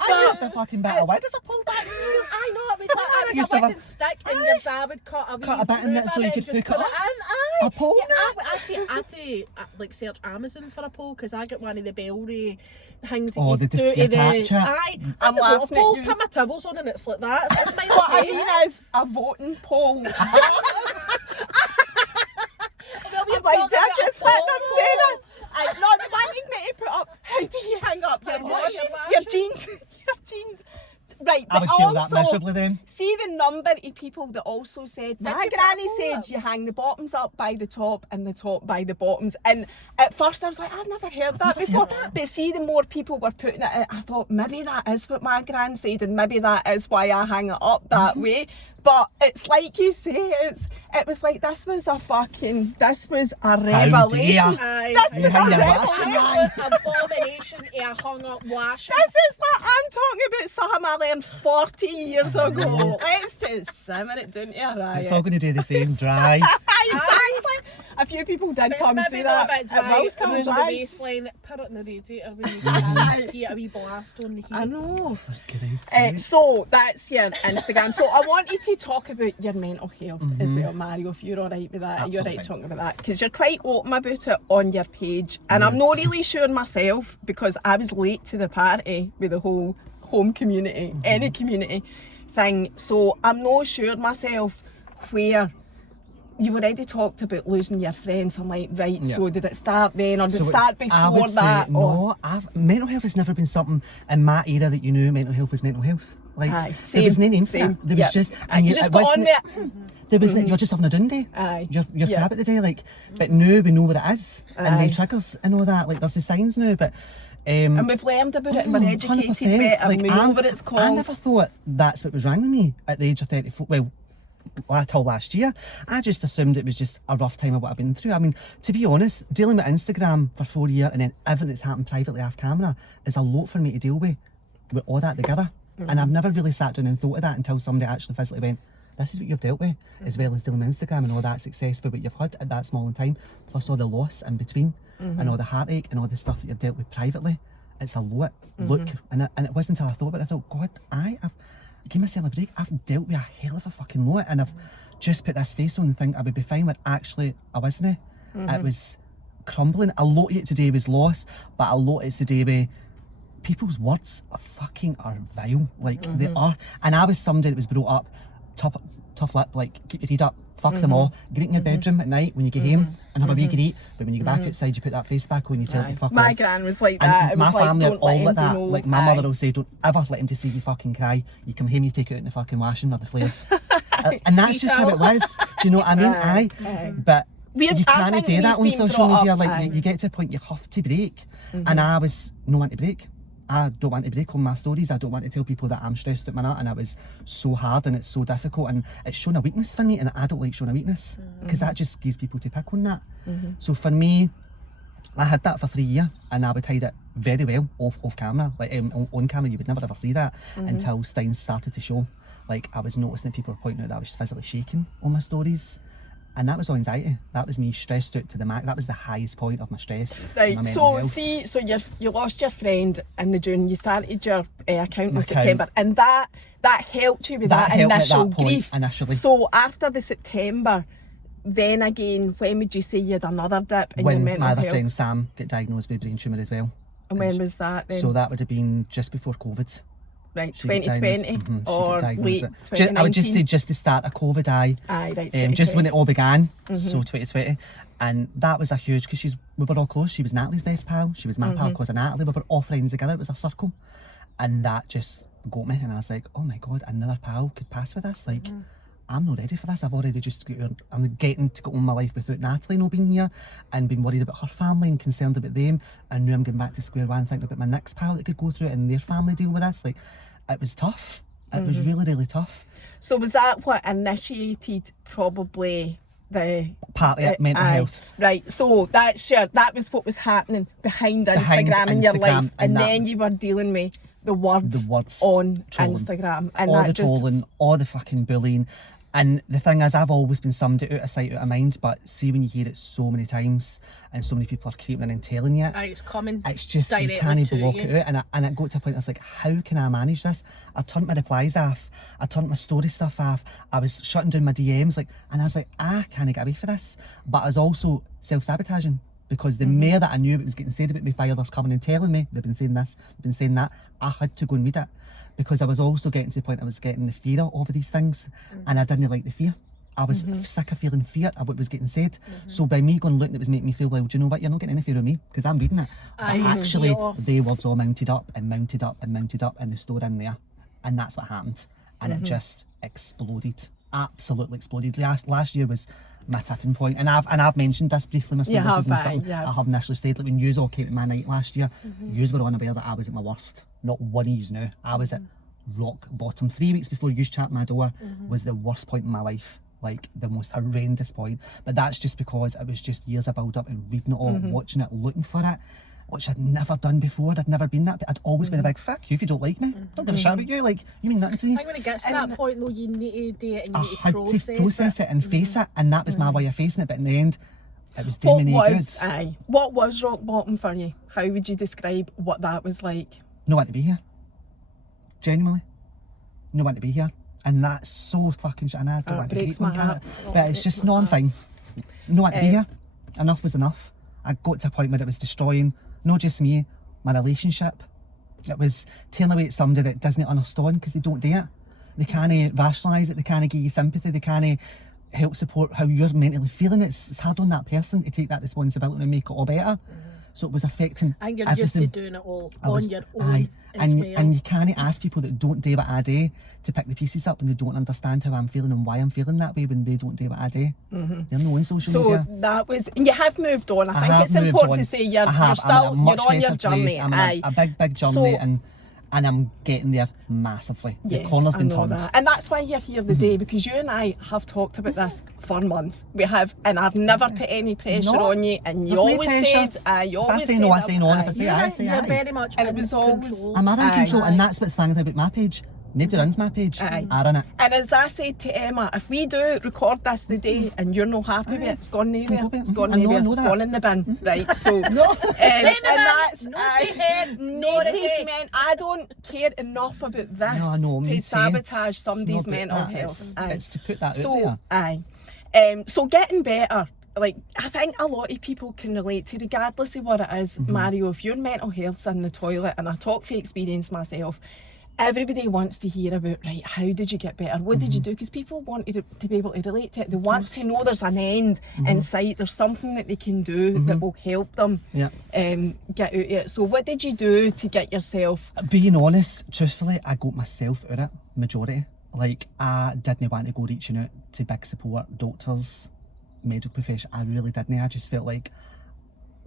But I used to fucking bat away. Does a pull back news? I know, it was like Used a to have a- fucking stick and your dad would cut a wee Cut a bit in it groove so you it could and just hook it put up. in. Aye. A pole Yeah, now? I had to like search Amazon for a pole because I got one of the Bellray things that Oh, you they just do to attach it. Aye. I'm I've got a laughing at pole, yous. put my tibbles on and it's like that. So it's my what I case. mean is a voting poll. Well, we're I'm like, talking did I about a just let pole. them say this? No, they wanted me to put up, how do you hang up your washing your machine? jeans? Your jeans. Right, I but would feel that also, miserably then. see the number of people that also said, my you put granny a pole said up? you hang the bottoms up by the top and the top by the bottoms. And at first I was like, I've never heard that before. But see, the more people were putting it out, I thought maybe that is what my gran said and maybe that is why I hang it up that way. But it's like you say, it was like this was a revelation. Aye. This You was a hang your washing revelation. line. Abomination to a hung up washing. This is like I'm talking about something I learned 40 years ago. Let's just simmer it down to a riot. It's all going to do the same, dry. Exactly. A few people did It's come and maybe say not that. a bit dry, It will still around the dry. waistline, put it in the radiator when you can, get a wee blast on the heat. I know. Goodness sake. So that's your Instagram. So I wanted to talk about your mental health as well, Mario, if you're all right with that. You're Absolutely right talking about that. Because you're quite open about it on your page. And I'm not really sure myself because I was late to the party with the whole home community, any community thing. So I'm not sure myself where you've already talked about losing your friends. I'm like, right, Yeah. so did it start then or did it So start it's- I before would say, that? no, mental health has never been something in my era that you knew mental health was mental health. Like, Aye, there was no same, name for same. it. There Yep. was just... You just it got on wasn't- with it. There was, you're just having a down day. Aye. You're Yeah. crap at the day, like, but now we know what it is. And Aye. the triggers and all that, like, there's the signs now, but... And we've learned about it and we're educated 100%. better and we know I- what it's I called. never thought that's what was wrong with me at the age of 34. Well, until last year. I just assumed it was just a rough time of what I've been through. I mean, to be honest, dealing with Instagram for 4 years and then everything that's happened privately off camera is a lot for me to deal with all that together. And I've never really sat down and thought of that until somebody actually physically went, this is what you've dealt with, as well as dealing with Instagram and all that success for what you've had at that small in time, plus all the loss in between and all the heartache and all the stuff that you've dealt with privately. It's a lot. Look, and it wasn't until I thought about it, I thought, God, I've give myself a break. I've dealt with a hell of a fucking lot and I've just put this face on and think I would be fine, but actually I wasn't. It was crumbling. A lot of it today was loss, but a lot of it's today with people's words are vile. Like they are. And I was somebody that was brought up tough lip, like keep your head up, fuck them all, greet in your bedroom at night when you get home and have a wee greet, but when you go back outside you put that face back on and you tell them to fuck My off. gran was like And that. It my was like, family are don't let all him like that. know. Like my mother will say, don't ever let him to see you fucking cry. You come home, you take it out in the fucking washing or the flares. And that's just how it was. Do you know what I mean? Aye. But I you can't think do that on we've been social brought media. up, Like aye. you get to a point you have to break. And I was no one to break. I don't want to break on my stories. I don't want to tell people that I'm stressed at my nut, and it was so hard and it's so difficult, and it's shown a weakness for me, and I don't like showing a weakness because that just gives people to pick on that. So for me, I had that for 3 years, and I would hide it very well off camera. Like on camera, you would never ever see that until Steins started to show. Like I was noticing that people were pointing out that I was physically shaking on my stories. And that was anxiety. That was me stressed out to the max. That was the highest point of my stress. Right, my mental health. so you lost your friend in the June, you started your account in September, and that helped you with that helped me at initial that point, grief. initially. So after the September, then again, when would you say you had another dip in your When mental my other health? friend Sam got diagnosed with brain tumour as well. And when was that then? So that would have been just before COVID. Right, She got 2020 diagnosed- she or got diagnosed late with- 2019? I would just say just the start of COVID, Aye, right, just when it all began, Mm-hmm. so 2020. And that was a huge, because we were all close. She was Natalie's best pal. She was my Mm-hmm. pal because of Natalie. We were all friends together. It was a circle. And that just got me. And I was like, oh my God, another pal could pass with this. Like, Mm-hmm. I'm not ready for this. I've already I'm getting to go on my life without Natalie not being here, and being worried about her family and concerned about them. And now I'm going back to square one, thinking about my next pal that could go through it and their family deal with this. Like, it was tough. It was really, really tough. So was that what initiated probably the Partly mental aye. health. Right, so that was what was happening behind Behind Instagram in your Instagram, life, and and that then was- you were dealing with the words trolling. on Instagram, and all that the just trolling, all the fucking bullying. And the thing is, I've always been somebody out of sight, out of mind, but see when you hear it so many times and so many people are creeping in and telling you it, Aye, it's coming. it's just, you directly can't to block you. it out. And it got to a point, I was like, how can I manage this? I turned my replies off, I turned my story stuff off, I was shutting down my DMs, like, and I was like, I can't get away for this. But I was also self-sabotaging, because the more that I knew it was getting said about me by others coming and telling me, they've been saying this, they've been saying that, I had to go and read it. Because I was also getting to the point I was getting the fear of these things, and I didn't like the fear. I was sick of feeling fear of what was getting said. So by me going looking, it was making me feel, well, do you know what, you're not getting any fear of me, because I'm reading it. Aye, But actually, yeah. they words all mounted up and mounted up and mounted up, and they stored in there. And that's what happened. And it just exploded. Absolutely exploded. Last year was my tipping point. And I've mentioned this briefly, my story. You This have, isn't aye, something yeah. I have initially said. Like when yous all came to my night last year, yous were unaware that I was at my worst. Not one of yous knew. I was at rock bottom. 3 weeks before yous chat my door was the worst point in my life. Like the most horrendous point. But that's just because it was just years of build up and reading it all, watching it, looking for it, which I'd never done before. I'd never been that. I'd always been a big fuck you if you don't like me. Don't give a shit about you. Like, you mean nothing to I me. think when it gets to that point though, you need to do it and you I need to had process, it and face it, and that was my way of facing it. But in the end, it was what doing me no good. what was rock bottom for you? How would you describe what that was like? No one to be here. Genuinely. No one to be here. And that's so fucking shit. And I don't want to breaks keep on my kind heart. of, but it's just no, I'm fine. No one to be here. Enough was enough. I got to a point where it was destroying not just me, my relationship. It was turning away at somebody that doesn't understand because they don't do it. They can't rationalise it, they can't give you sympathy, they can't help support how you're mentally feeling. It's hard on that person to take that responsibility and make it all better. So it was affecting I think you're everything. used to doing it all I was- on your own aye. as well. And you can't ask people that don't do what I do to pick the pieces up when they don't understand how I'm feeling and why I'm feeling that way when they don't do what I do. They're not on social So media. that was, and you have moved on. I think have it's moved important on. to say you're I have. still, I'm in a much you're on your better journey. place. I'm Aye. in a big journey, So- and I'm getting there massively. The Yes, corner's I been know turned. that. And that's why you're here today, because you and I have talked about this for months. We have, and I've never put any pressure No, on you, and you there's no always pressure. said, you If I always say said, no, I say no, and if I aye. say aye, I say You're aye. very much And it in was always- control. I'm in Aye. control, and that's what's the thing about my page. Nobody runs my page. Aye. I run it. And as I said to Emma, if we do record this today and you're not happy with it, it's gone nowhere. Go back. It's gone I know nowhere. that. It's gone in the bin, right? So, No. and bin, that's no aye. to head, no Nobody's to head. meant. I don't care enough about this No, I know, me to too. sabotage It's somebody's not about mental that. health. It's to put that So, out there. aye. So getting better. Like, I think a lot of people can relate to, regardless of what it is, Mm-hmm. Mario, if your mental health's in the toilet, and I talk from experience myself, everybody wants to hear about, right, how did you get better? What did you do? Because people want to be able to relate to it. They want to know there's an end in sight. There's something that they can do that will help them Yeah. get out of it. So what did you do to get yourself... Being honest, truthfully, I got myself out of it, majority. Like, I didn't want to go reaching out to big support, doctors, medical profession. I really didn't. I just felt like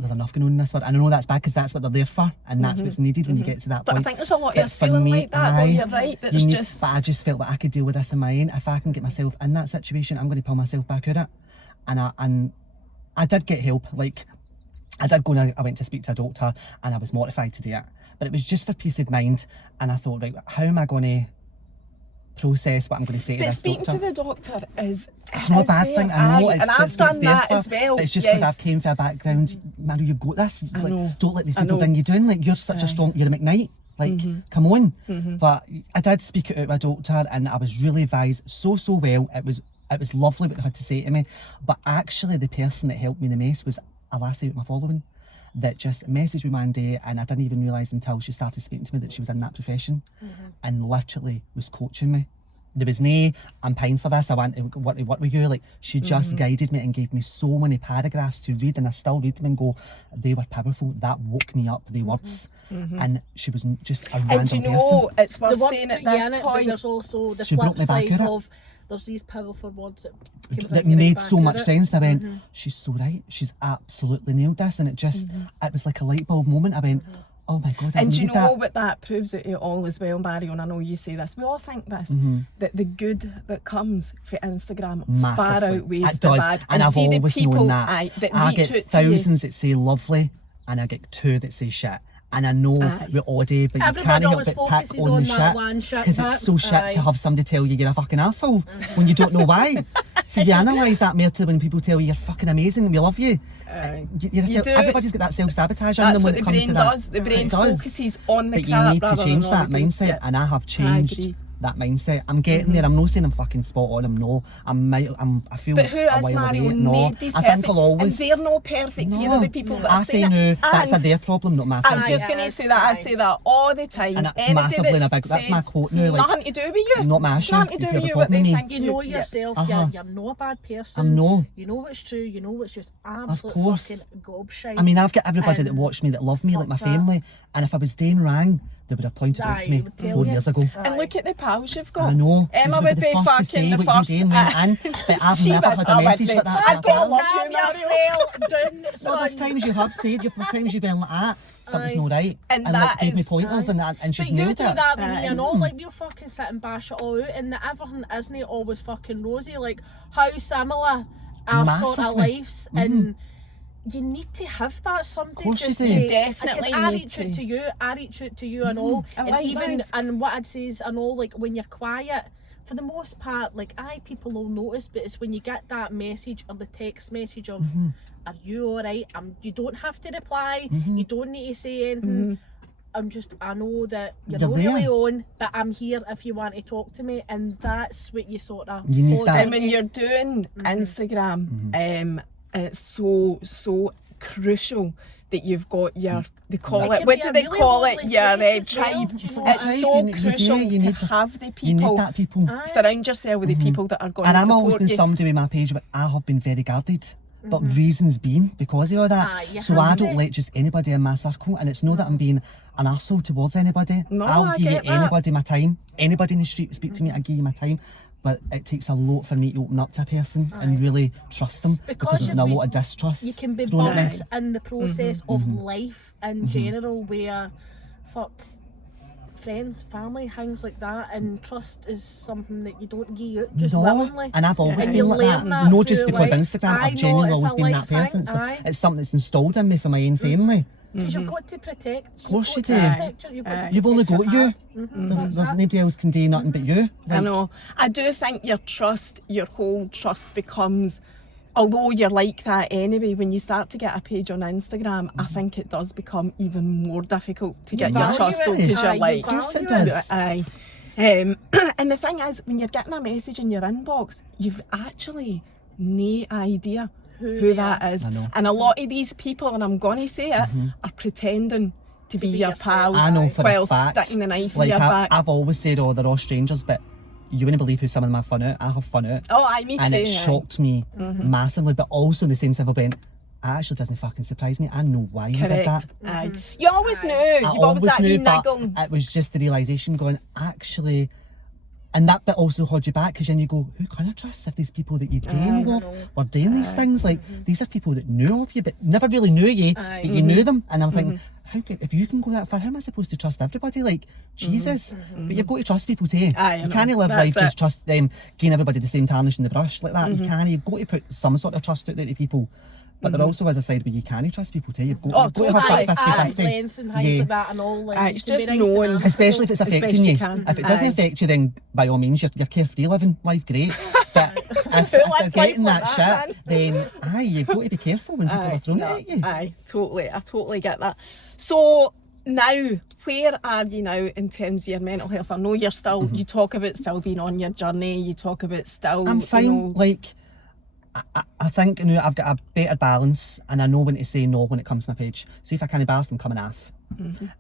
there's enough going on in this world. And I know that's bad because that's what they're there for, and that's what's needed when you get to that But point. I think there's a lot of But us for feeling me, like that, though, you're right. That's just... But I just felt like I could deal with this in my own. If I can get myself in that situation, I'm going to pull myself back out of it. And I did get help. Like, I did go and I went to speak to a doctor, and I was mortified to do it. But it was just for peace of mind. And I thought, right, how am I going to process what I'm going to say to But this speaking doctor? to the doctor is... It's not a bad thing, I know. And I've done that as well. But it's just because I've came from a background, Mary, you've got this. I know. Don't let these people bring you down. Like, you're such a strong, you're a McKnight. Like, come on. But I did speak it out with a doctor, and I was really advised so well. It was lovely what they had to say to me. But actually, the person that helped me the most was a lassie with my following that just messaged me one day, and I didn't even realise until she started speaking to me that she was in that profession and literally was coaching me. There was no, I'm paying for this, I want to work with you. Like, she just guided me and gave me so many paragraphs to read, and I still read them and go, they were powerful. That woke me up, the words. And she was just a random And do you know, person. it's The worth words saying put at you this in it, but point... there's also the She flip brought me back side out of it. of there's these powerful words that can That bring you right made back so out much of it. sense. I went, she's so right. She's absolutely nailed this. And it just, it was like a light bulb moment. I went, oh my God, I And do you needed know that. what that proves out of it all as well, Barry? And I know you say this, we all think this, that the good that comes for Instagram far Massively. outweighs It the does. bad. And I've see the always people known that. that I reach get out to you. thousands that say lovely, and I get 2 that say shit. And I know we're oddie, but you Everybody can't help always but pick focuses on on the that shit. one shit Because part. it's so shit Aye. to have somebody tell you you're a fucking asshole when you don't know why. So you analyse that more to when people tell you you're fucking amazing and we love you. You do. Everybody's got that self-sabotage in That's them when what it the comes brain to that. does. The brain It does. focuses on the But you crap need to rather change than all that the good. mindset, Yeah. and I have I changed agree. that mindset. I'm getting there. I'm not saying I'm fucking spot on. I'm no. I feel But who a is while Mario? away. No, Nobody's I perfect. think I'll always. And they're not perfect either, the people that I are say saying no. it. That's And their problem, not my I problem. was just going to Yes, say that. I aye. say that all the time. And it's Anybody massively that in a big- that's my says quote it's now, like, nothing to do with you. not my It's issue. nothing to If do you with have you. a What they problem with think me. You know Yeah. yourself, you're not a bad person. I'm no. You know what's true, you know what's just absolute course. fucking gobshite. I mean, I've got everybody that And watched me that love me, like my fuck that. family. And if I was doing wrong, they would have pointed out Aye, to me would tell 4 you. years ago. And look at the pals you've got. I know. Emma would be the first to fucking say the what first. you do went in, but I've She never would- had I a would message be. like that. I've got love calm you, Mario. yourself down, No, son. there's times you have said, there's times you've been like that, something's Aye. not right. And like that gave me is- pointers and she's But you nailed do it. that with me and all, Mm. like we'll fucking sit and bash it all out, and that everything isn't always fucking rosy. Like how similar our sort of Massively. lives, and you need to have that something. Course you just do. to- You definitely because I need reach to. out to you, I reach out to you and all, and and even likewise. and what I'd say is, I know, like when you're quiet. For the most part, like people will notice, but it's when you get that message or the text message of, "Are you all right?" You don't have to reply. You don't need to say anything. I know that you're You're not really there. on, but I'm here if you want to talk to me, and that's what you sort of. You need hold that. on And when to. you're doing Instagram, it's so crucial that you've got your, they call It it, can what be do a they really call it, lonely your place as well, tribe. do you know It's what I so mean? You do, crucial you to need to- have the You need people. that people. Surround yourself with the people that are going And to I'm support always been you. somebody with my page, but I have been very guarded. But reasons being because of all that. Aye, you So have I to. don't let just anybody in my circle, and it's not that I'm being an arsehole towards anybody. No, I'll I give get that. anybody my time. Anybody in the street speak to me, I give you my time. But it takes a lot for me to open up to a person and really trust them, because there's been a lot of distrust. You can be thrown at me. bumped in the process of life in general, where friends, family, things like that, and trust is something that you don't give out just willingly. And I've always And been you like learn that. that Not just through because life. Instagram, I I've know, genuinely it's always a been life that person. thing, aye. It's something that's installed in me from my own family. Because you've got to protect. Of course you do. You've You've only got you. Mm-hmm. There's nobody else can do nothing but you. I Like, know. I do think your whole trust becomes, although you're like that anyway, when you start to get a page on Instagram, I think it does become even more difficult to get your value trust it. though, because Aye, you're you like, Of course it value it. does. aye. And the thing is, when you're getting a message in your inbox, you've actually no idea who that is. I know. And a lot of these people, and I'm going to say it, are pretending to be be your your pals I know for while a fact. sticking the knife Like in your back. I've always said, oh, they're all strangers, but you wouldn't believe who some of them have fun out. I have fun out. Oh, aye, me And too. it aye. shocked me massively, but also in the same sense, it actually doesn't fucking surprise me. I know why you did that. Correct. Aye. You always knew. I You've always that wee knew, but niggle. it was just the realisation going, actually, And that bit also holds you back because then you go, who can I trust if these people that you deal with were doing these things? Like, these are people that knew of you but never really knew you, but you knew them. And I'm thinking, if you can go that far, how am I supposed to trust everybody? Like, Jesus. But you've got to trust people too. You can't live life just trust them, giving everybody the same tarnish in the brush like that. You can't. You've got to put some sort of trust out there to people. But there also is a side where you can't trust people too. You've got to have that 50-50. Length and things like that and all. Like, It's just knowing. Especially if it's affecting you. can. If it doesn't affect you, then by all means, you're carefree living life, great. But if they're getting that shit, then you've got to be careful when people are throwing it at you. Totally. I totally get that. So now, where are you now in terms of your mental health? I know you're still, you talk about still being on your journey, you talk about still... I'm fine. You know, like, I think I've got a better balance and I know when to say no when it comes to my page. See, if I can't balance, I'm coming off.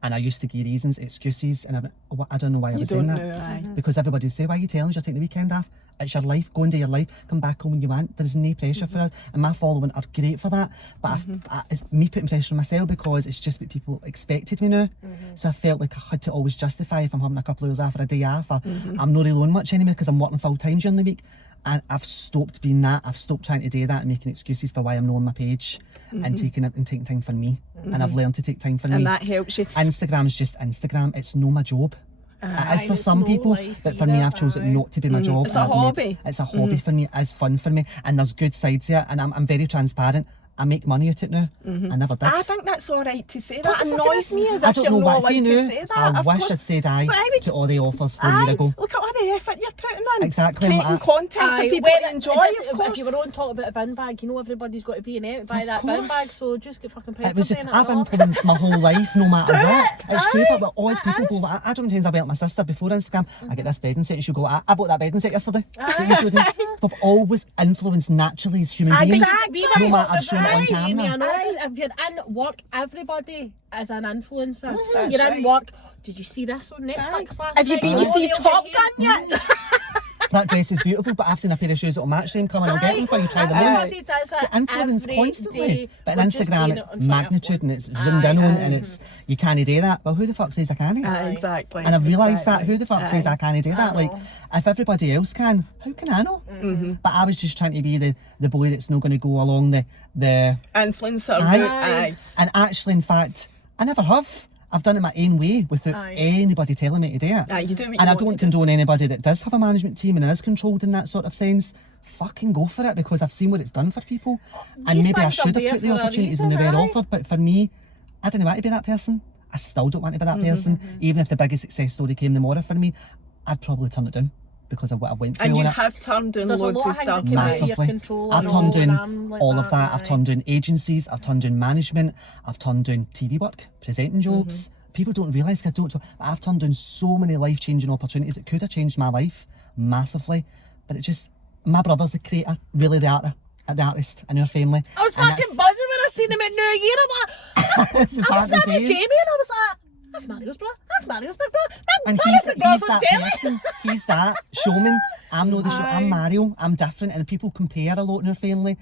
And I used to give reasons, excuses, and I don't know why I was doing that. Because everybody would say, why are you telling us you're taking the weekend off? It's your life, go and do your life, come back home when you want. There's no pressure for us, and my following are great for that. But it's me putting pressure on myself because it's just what people expected me now. So I felt like I had to always justify if I'm having a couple of hours off or a day off, or I'm not really on much anymore because I'm working full time during the week. And I've stopped being that. I've stopped trying to do that and making excuses for why I'm not on my page and taking time for me. And I've learned to take time for me. And that helps you. Instagram's just Instagram. It's no my job. It is for some people, but for me, I've chosen it not to be my job. It's a hobby. It's a hobby for me. It's fun for me, and there's good sides to it. And I'm very transparent. I make money out it now. I never did. I think that's all right to say. That annoys me as if you're not allowed to say that. I wish I'd said to all the offers 4 years ago. Look at all the effort you're putting in. Exactly. Creating content for people to enjoy, of course. If you were on talk about a bin bag, you know everybody's got to be in it by that bin bag, so just get fucking paid for saying it. I've influenced my whole life, no matter what. It's true, but always people go, I don't think I'll be like my sister before Instagram. I get this bedding set and she'll go, I bought that bedding set yesterday. They've always influenced naturally as human beings. No matter if shown it on camera. If you're in work, everybody is an influencer. You're in work. Did you see this on Netflix last night? Have you been to see Top Gun yet? That dress is beautiful, but I've seen a pair of shoes that'll match them. Come on, I'll get them for you. Try them on. Everybody does it. The influence constantly. Day. But on Instagram, it's magnitude and it's zoomed in on, and it's you can't do that. Well, who the fuck says I can't? Exactly. And I've realised that. Who the fuck says I can't do that? Like, if everybody else can, how can I know? But I was just trying to be the boy that's not going to go along the influencer. And actually, in fact, I never have. I've done it my own way without anybody telling me to do it. You do what you and I want don't condone anybody that does have a management team and is controlled in that sort of sense. Fucking go for it, because I've seen what it's done for people. And maybe I should have took the opportunities when they were offered. But for me, I didn't want to be that person. I still don't want to be that person. Even if the biggest success story came tomorrow for me, I'd probably turn it down because of what I went through. And you on have turned down There's loads of stuff. Massively. I've turned down all of that. I've turned down agencies. I've turned down management. I've turned down TV work, presenting jobs. People don't realise, but I've turned down so many life-changing opportunities that could have changed my life massively. But it just, my brother's the creator, really the artist in our family. I was fucking buzzing when I seen him at New Year. I'm like, I was sitting with Jamie and I was like, that's Mario's brother. That's Mario's brother. And he's that person. He's that showman. I'm not the show. I'm Mario. I'm different, and people compare a lot in our family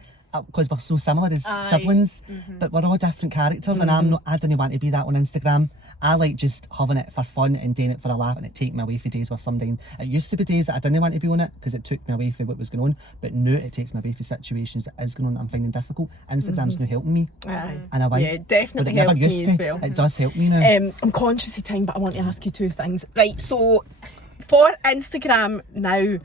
because we're so similar as siblings, but we're all different characters. And I didn't want to be that on Instagram. I like just having it for fun and doing it for a laugh, and it take me away for days where sometimes it used to be days that I didn't want to be on it because it took me away from what was going on, but now it takes me away from situations that is going on that I'm finding difficult. Instagram's now helping me in a way. Yeah, it definitely but it helps never used me to. as well. It does help me now. I'm conscious of time, but I want to ask you two things. Right, so for Instagram now,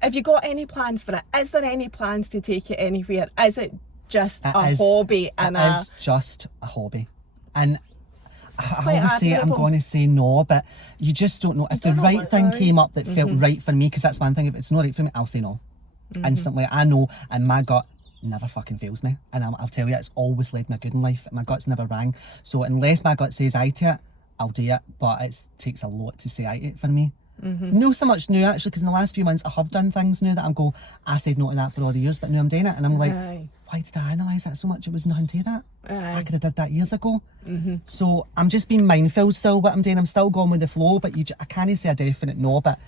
have you got any plans for it? Is there any plans to take it anywhere? Is it just a hobby? It is just a hobby. And I always say I'm going to say no, but you just don't know. If the right thing came up that felt right for me, because that's one thing, if it's not right for me, I'll say no. Instantly. I know, and my gut never fucking fails me. And I'll tell you, it's always led me good in life. My gut's never rang. So unless my gut says aye to it, I'll do it. But it takes a lot to say aye to it for me. No so much now, actually, because in the last few months I have done things now that I said no to that for all the years, but now I'm doing it, and I'm like, why did I analyse that so much? It was nothing to that. I could have did that years ago. So I'm just being mindful still what I'm doing. I'm still going with the flow, but I can't say a definite no. But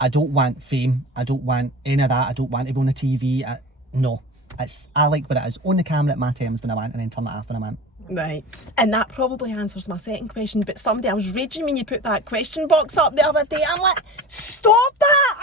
I don't want fame. I don't want any of that. I don't want to be on the TV. No. I like what it is. On the camera at my terms when I want, and then turn it off when I want. Right. And that probably answers my second question, but I was raging when you put that question box up the other day. I'm like, stop that!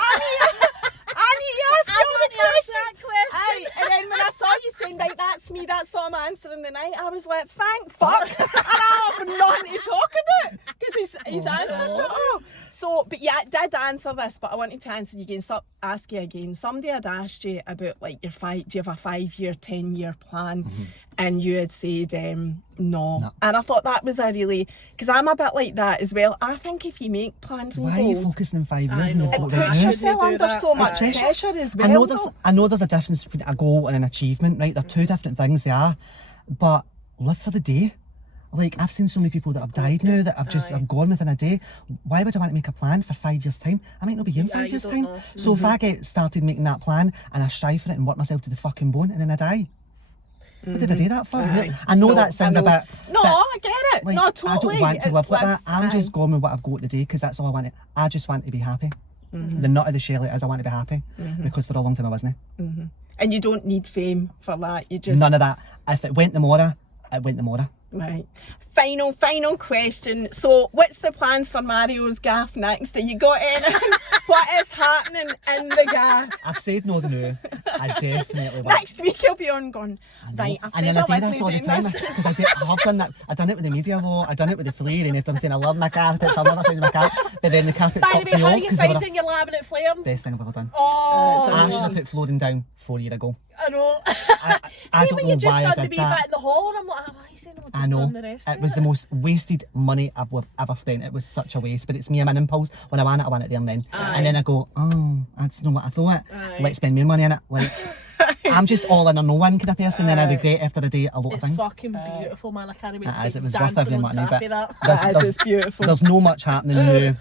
I need to ask you all the questions. Aye. And then when I saw you saying, right, that's me, that's all I'm answering the night, I was like, thank fuck. And I have nothing to talk about because he's answered it all. So, but yeah, I did answer this, but I wanted to answer you again. Ask you again. Somebody had asked you about like do you have a 5-year, 10-year plan? And you had said no. And I thought that was a really, because I'm a bit like that as well. I think if you make plans and Why goals, are you focusing on 5 years? I know. When it you've got puts right now? yourself do under that. so much It's pressure as well. I know there's a difference between a goal and an achievement, right? They're two different things, they are. But live for the day. Like, I've seen so many people that have died now that have gone within a day. Why would I want to make a plan for 5 years' time? I might not be here in 5 years' don't time. know. So if I get started making that plan and I strive for it and work myself to the fucking bone and then I die, what did I do that for? Aye. I know No, that sounds I a know. bit... No, but, I get it. like, No, totally. I don't want to It's live like that. I'm aye. just going with what I've got today because that's all I want. I just want to be happy. The nut of the shell is I want to be happy because for a long time I wasn't. And you don't need fame for that. You just None of that. If it went tomorrow, it went tomorrow. right. Final question. So, what's the plans for Mario's gaff next? Have you got anything? What is happening in the gaff? I've said no to no. I definitely want. Next week he'll be on going, right, I've And fed then I up do with this me all the doing time this. because I've done that. I've done it with the media law. I've done it with the flare, and if I'm saying I love my carpets, I love changing my carpet, but then the carpet By stopped the way, me how off you because they were finding your laminate flare? the best thing I've ever done. Oh, I should have put flooring down 4 years ago. I know. I See don't when know you just why I done the did wee that. bit in the hall, and I'm like, why is it not I just know. done the rest It of was the most wasted money I've ever spent. It was such a waste. But it's me and my impulse. When I want it there and then. And then I go, oh, that's not what I thought. Aye. Let's spend more money on it. Like, I'm just all in or no one kind of person. Then I regret after a day a lot of It's things. fucking beautiful, man. I can't wait to It is. get It was worth dancing every on money. top But of that. It's beautiful. There's no much happening now.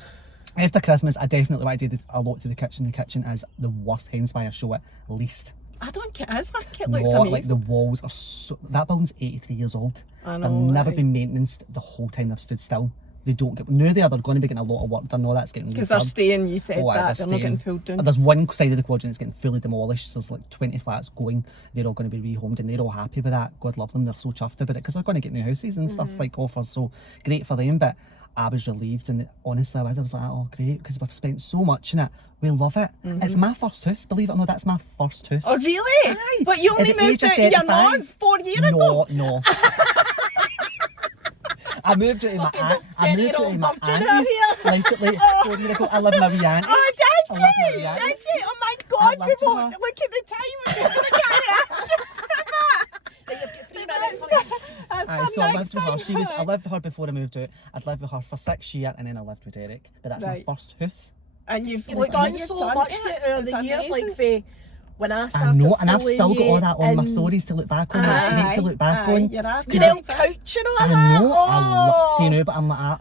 After Christmas, I definitely want to do a lot to the kitchen. The kitchen is the worst, hence why I show it least. I don't think it is. I think it looks Like amazing. the walls are so... That building's 83 years old. I They've know, never aye. been maintained the whole time they've stood still. They don't get... Now they're going to be getting a lot of work done. All that's getting Because they're refurbed. staying, you said Oh, aye, that. They're not staying. getting pulled down. There's one side of the quadrant that's getting fully demolished. So there's like 20 flats going. They're all going to be rehomed and they're all happy with that. God love them. They're so chuffed about it because they're going to get new houses and stuff like offers. So great for them. But I was relieved and honestly I was like, oh great, because we've spent so much in it. We love it. It's my first house. Believe it or not, that's my first house. Oh, really? Aye. But you only At the moved age of out of your 35. nose 4 years ago. No. I moved out of my aunt. I moved out of my aunties. Like 4 years ago, I lived with my wee auntie. Oh, I did love my you? wee auntie. Did you? Oh my I God, loved we her. won't look at the time. You've got 3 minutes. honey. That's Aye, for so I next lived with her. time. I lived with her before I moved out. I'd lived with her for 6 years and then I lived with Derek. But that's Right. my first house. And you've You've done you've so done much it. to over It's the years, like amazing. when I started I know, and I've following still got all you that on my and- stories to look back on. It's great to look back aye, on. You're Cause you know, couch and all I that. know, Oh. see now, but I'm like, how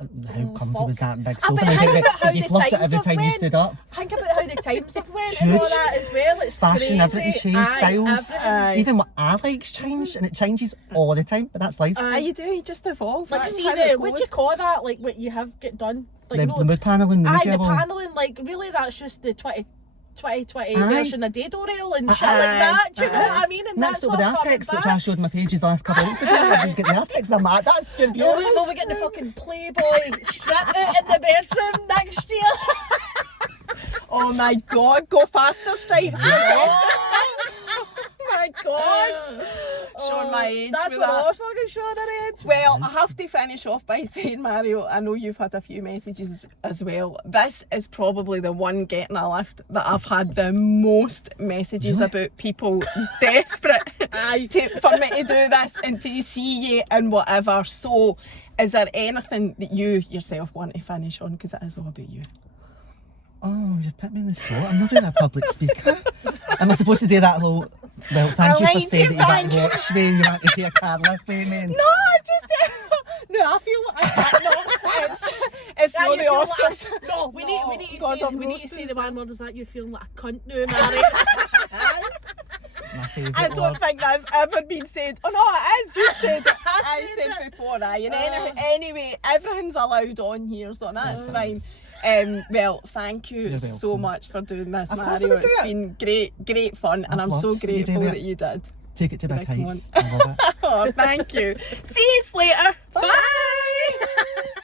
comfy fuck. was that big I sofa? bet And think you- about how you the fluffed it times every have time you went. stood up. Think about how the times have went and all Huge. that as well. It's Fashion, crazy. everything's changed, Aye, styles. everything. Aye. Even what I like's changed, and it changes all the time, but that's life. Aye, you do. You just evolve. Like, That's see how the it what do goes. you call that? Like what you have get done. Like The mood paneling, the aye, media the wall. paneling. Like really, that's just the 2020 Aye. version of Dado Rail and shit Aye. like that. Do you know what I Aye. mean? And Next that's up all with the coming Artex, which back. I showed in my pages the last couple of weeks ago. I just get the Artex and I'm like, that's good, beautiful. Will we get the fucking Playboy strip out in the bedroom next year? Oh my God, go faster, Stripes. Oh my God. Showing my age. That's with what that. I was fucking showing her age. Well, I have to finish off by saying, Mario, I know you've had a few messages as well. This is probably the one getting a lift that I've had the most messages about people desperate for me to do this and to see you and whatever. So, is there anything that you yourself want to finish on? Because it is all about you. Oh, you put me in the spot. I'm not really a public speaker. Am I supposed to do that whole... Well, thank you for saying that you want to watch me and you want to take a car lift with me. And... No, I just no. I feel like it's That not you the feel Oscars. like no, we need to God, say I'm we need to say roasting the one word is that you feeling like a cunt now, Mary. My favourite I don't word. think that's ever been said. Oh no, it is. You said it. I said said before, aye. And anyway, everything's allowed on here, so that's fine. Well, thank you You're so welcome. much for doing this, Of course I Mario. would do It's it. been great fun, and I've I'm so loved you grateful doing it. that you did. Take it to big Come heights. I love it. Oh, thank you. See you later. Bye.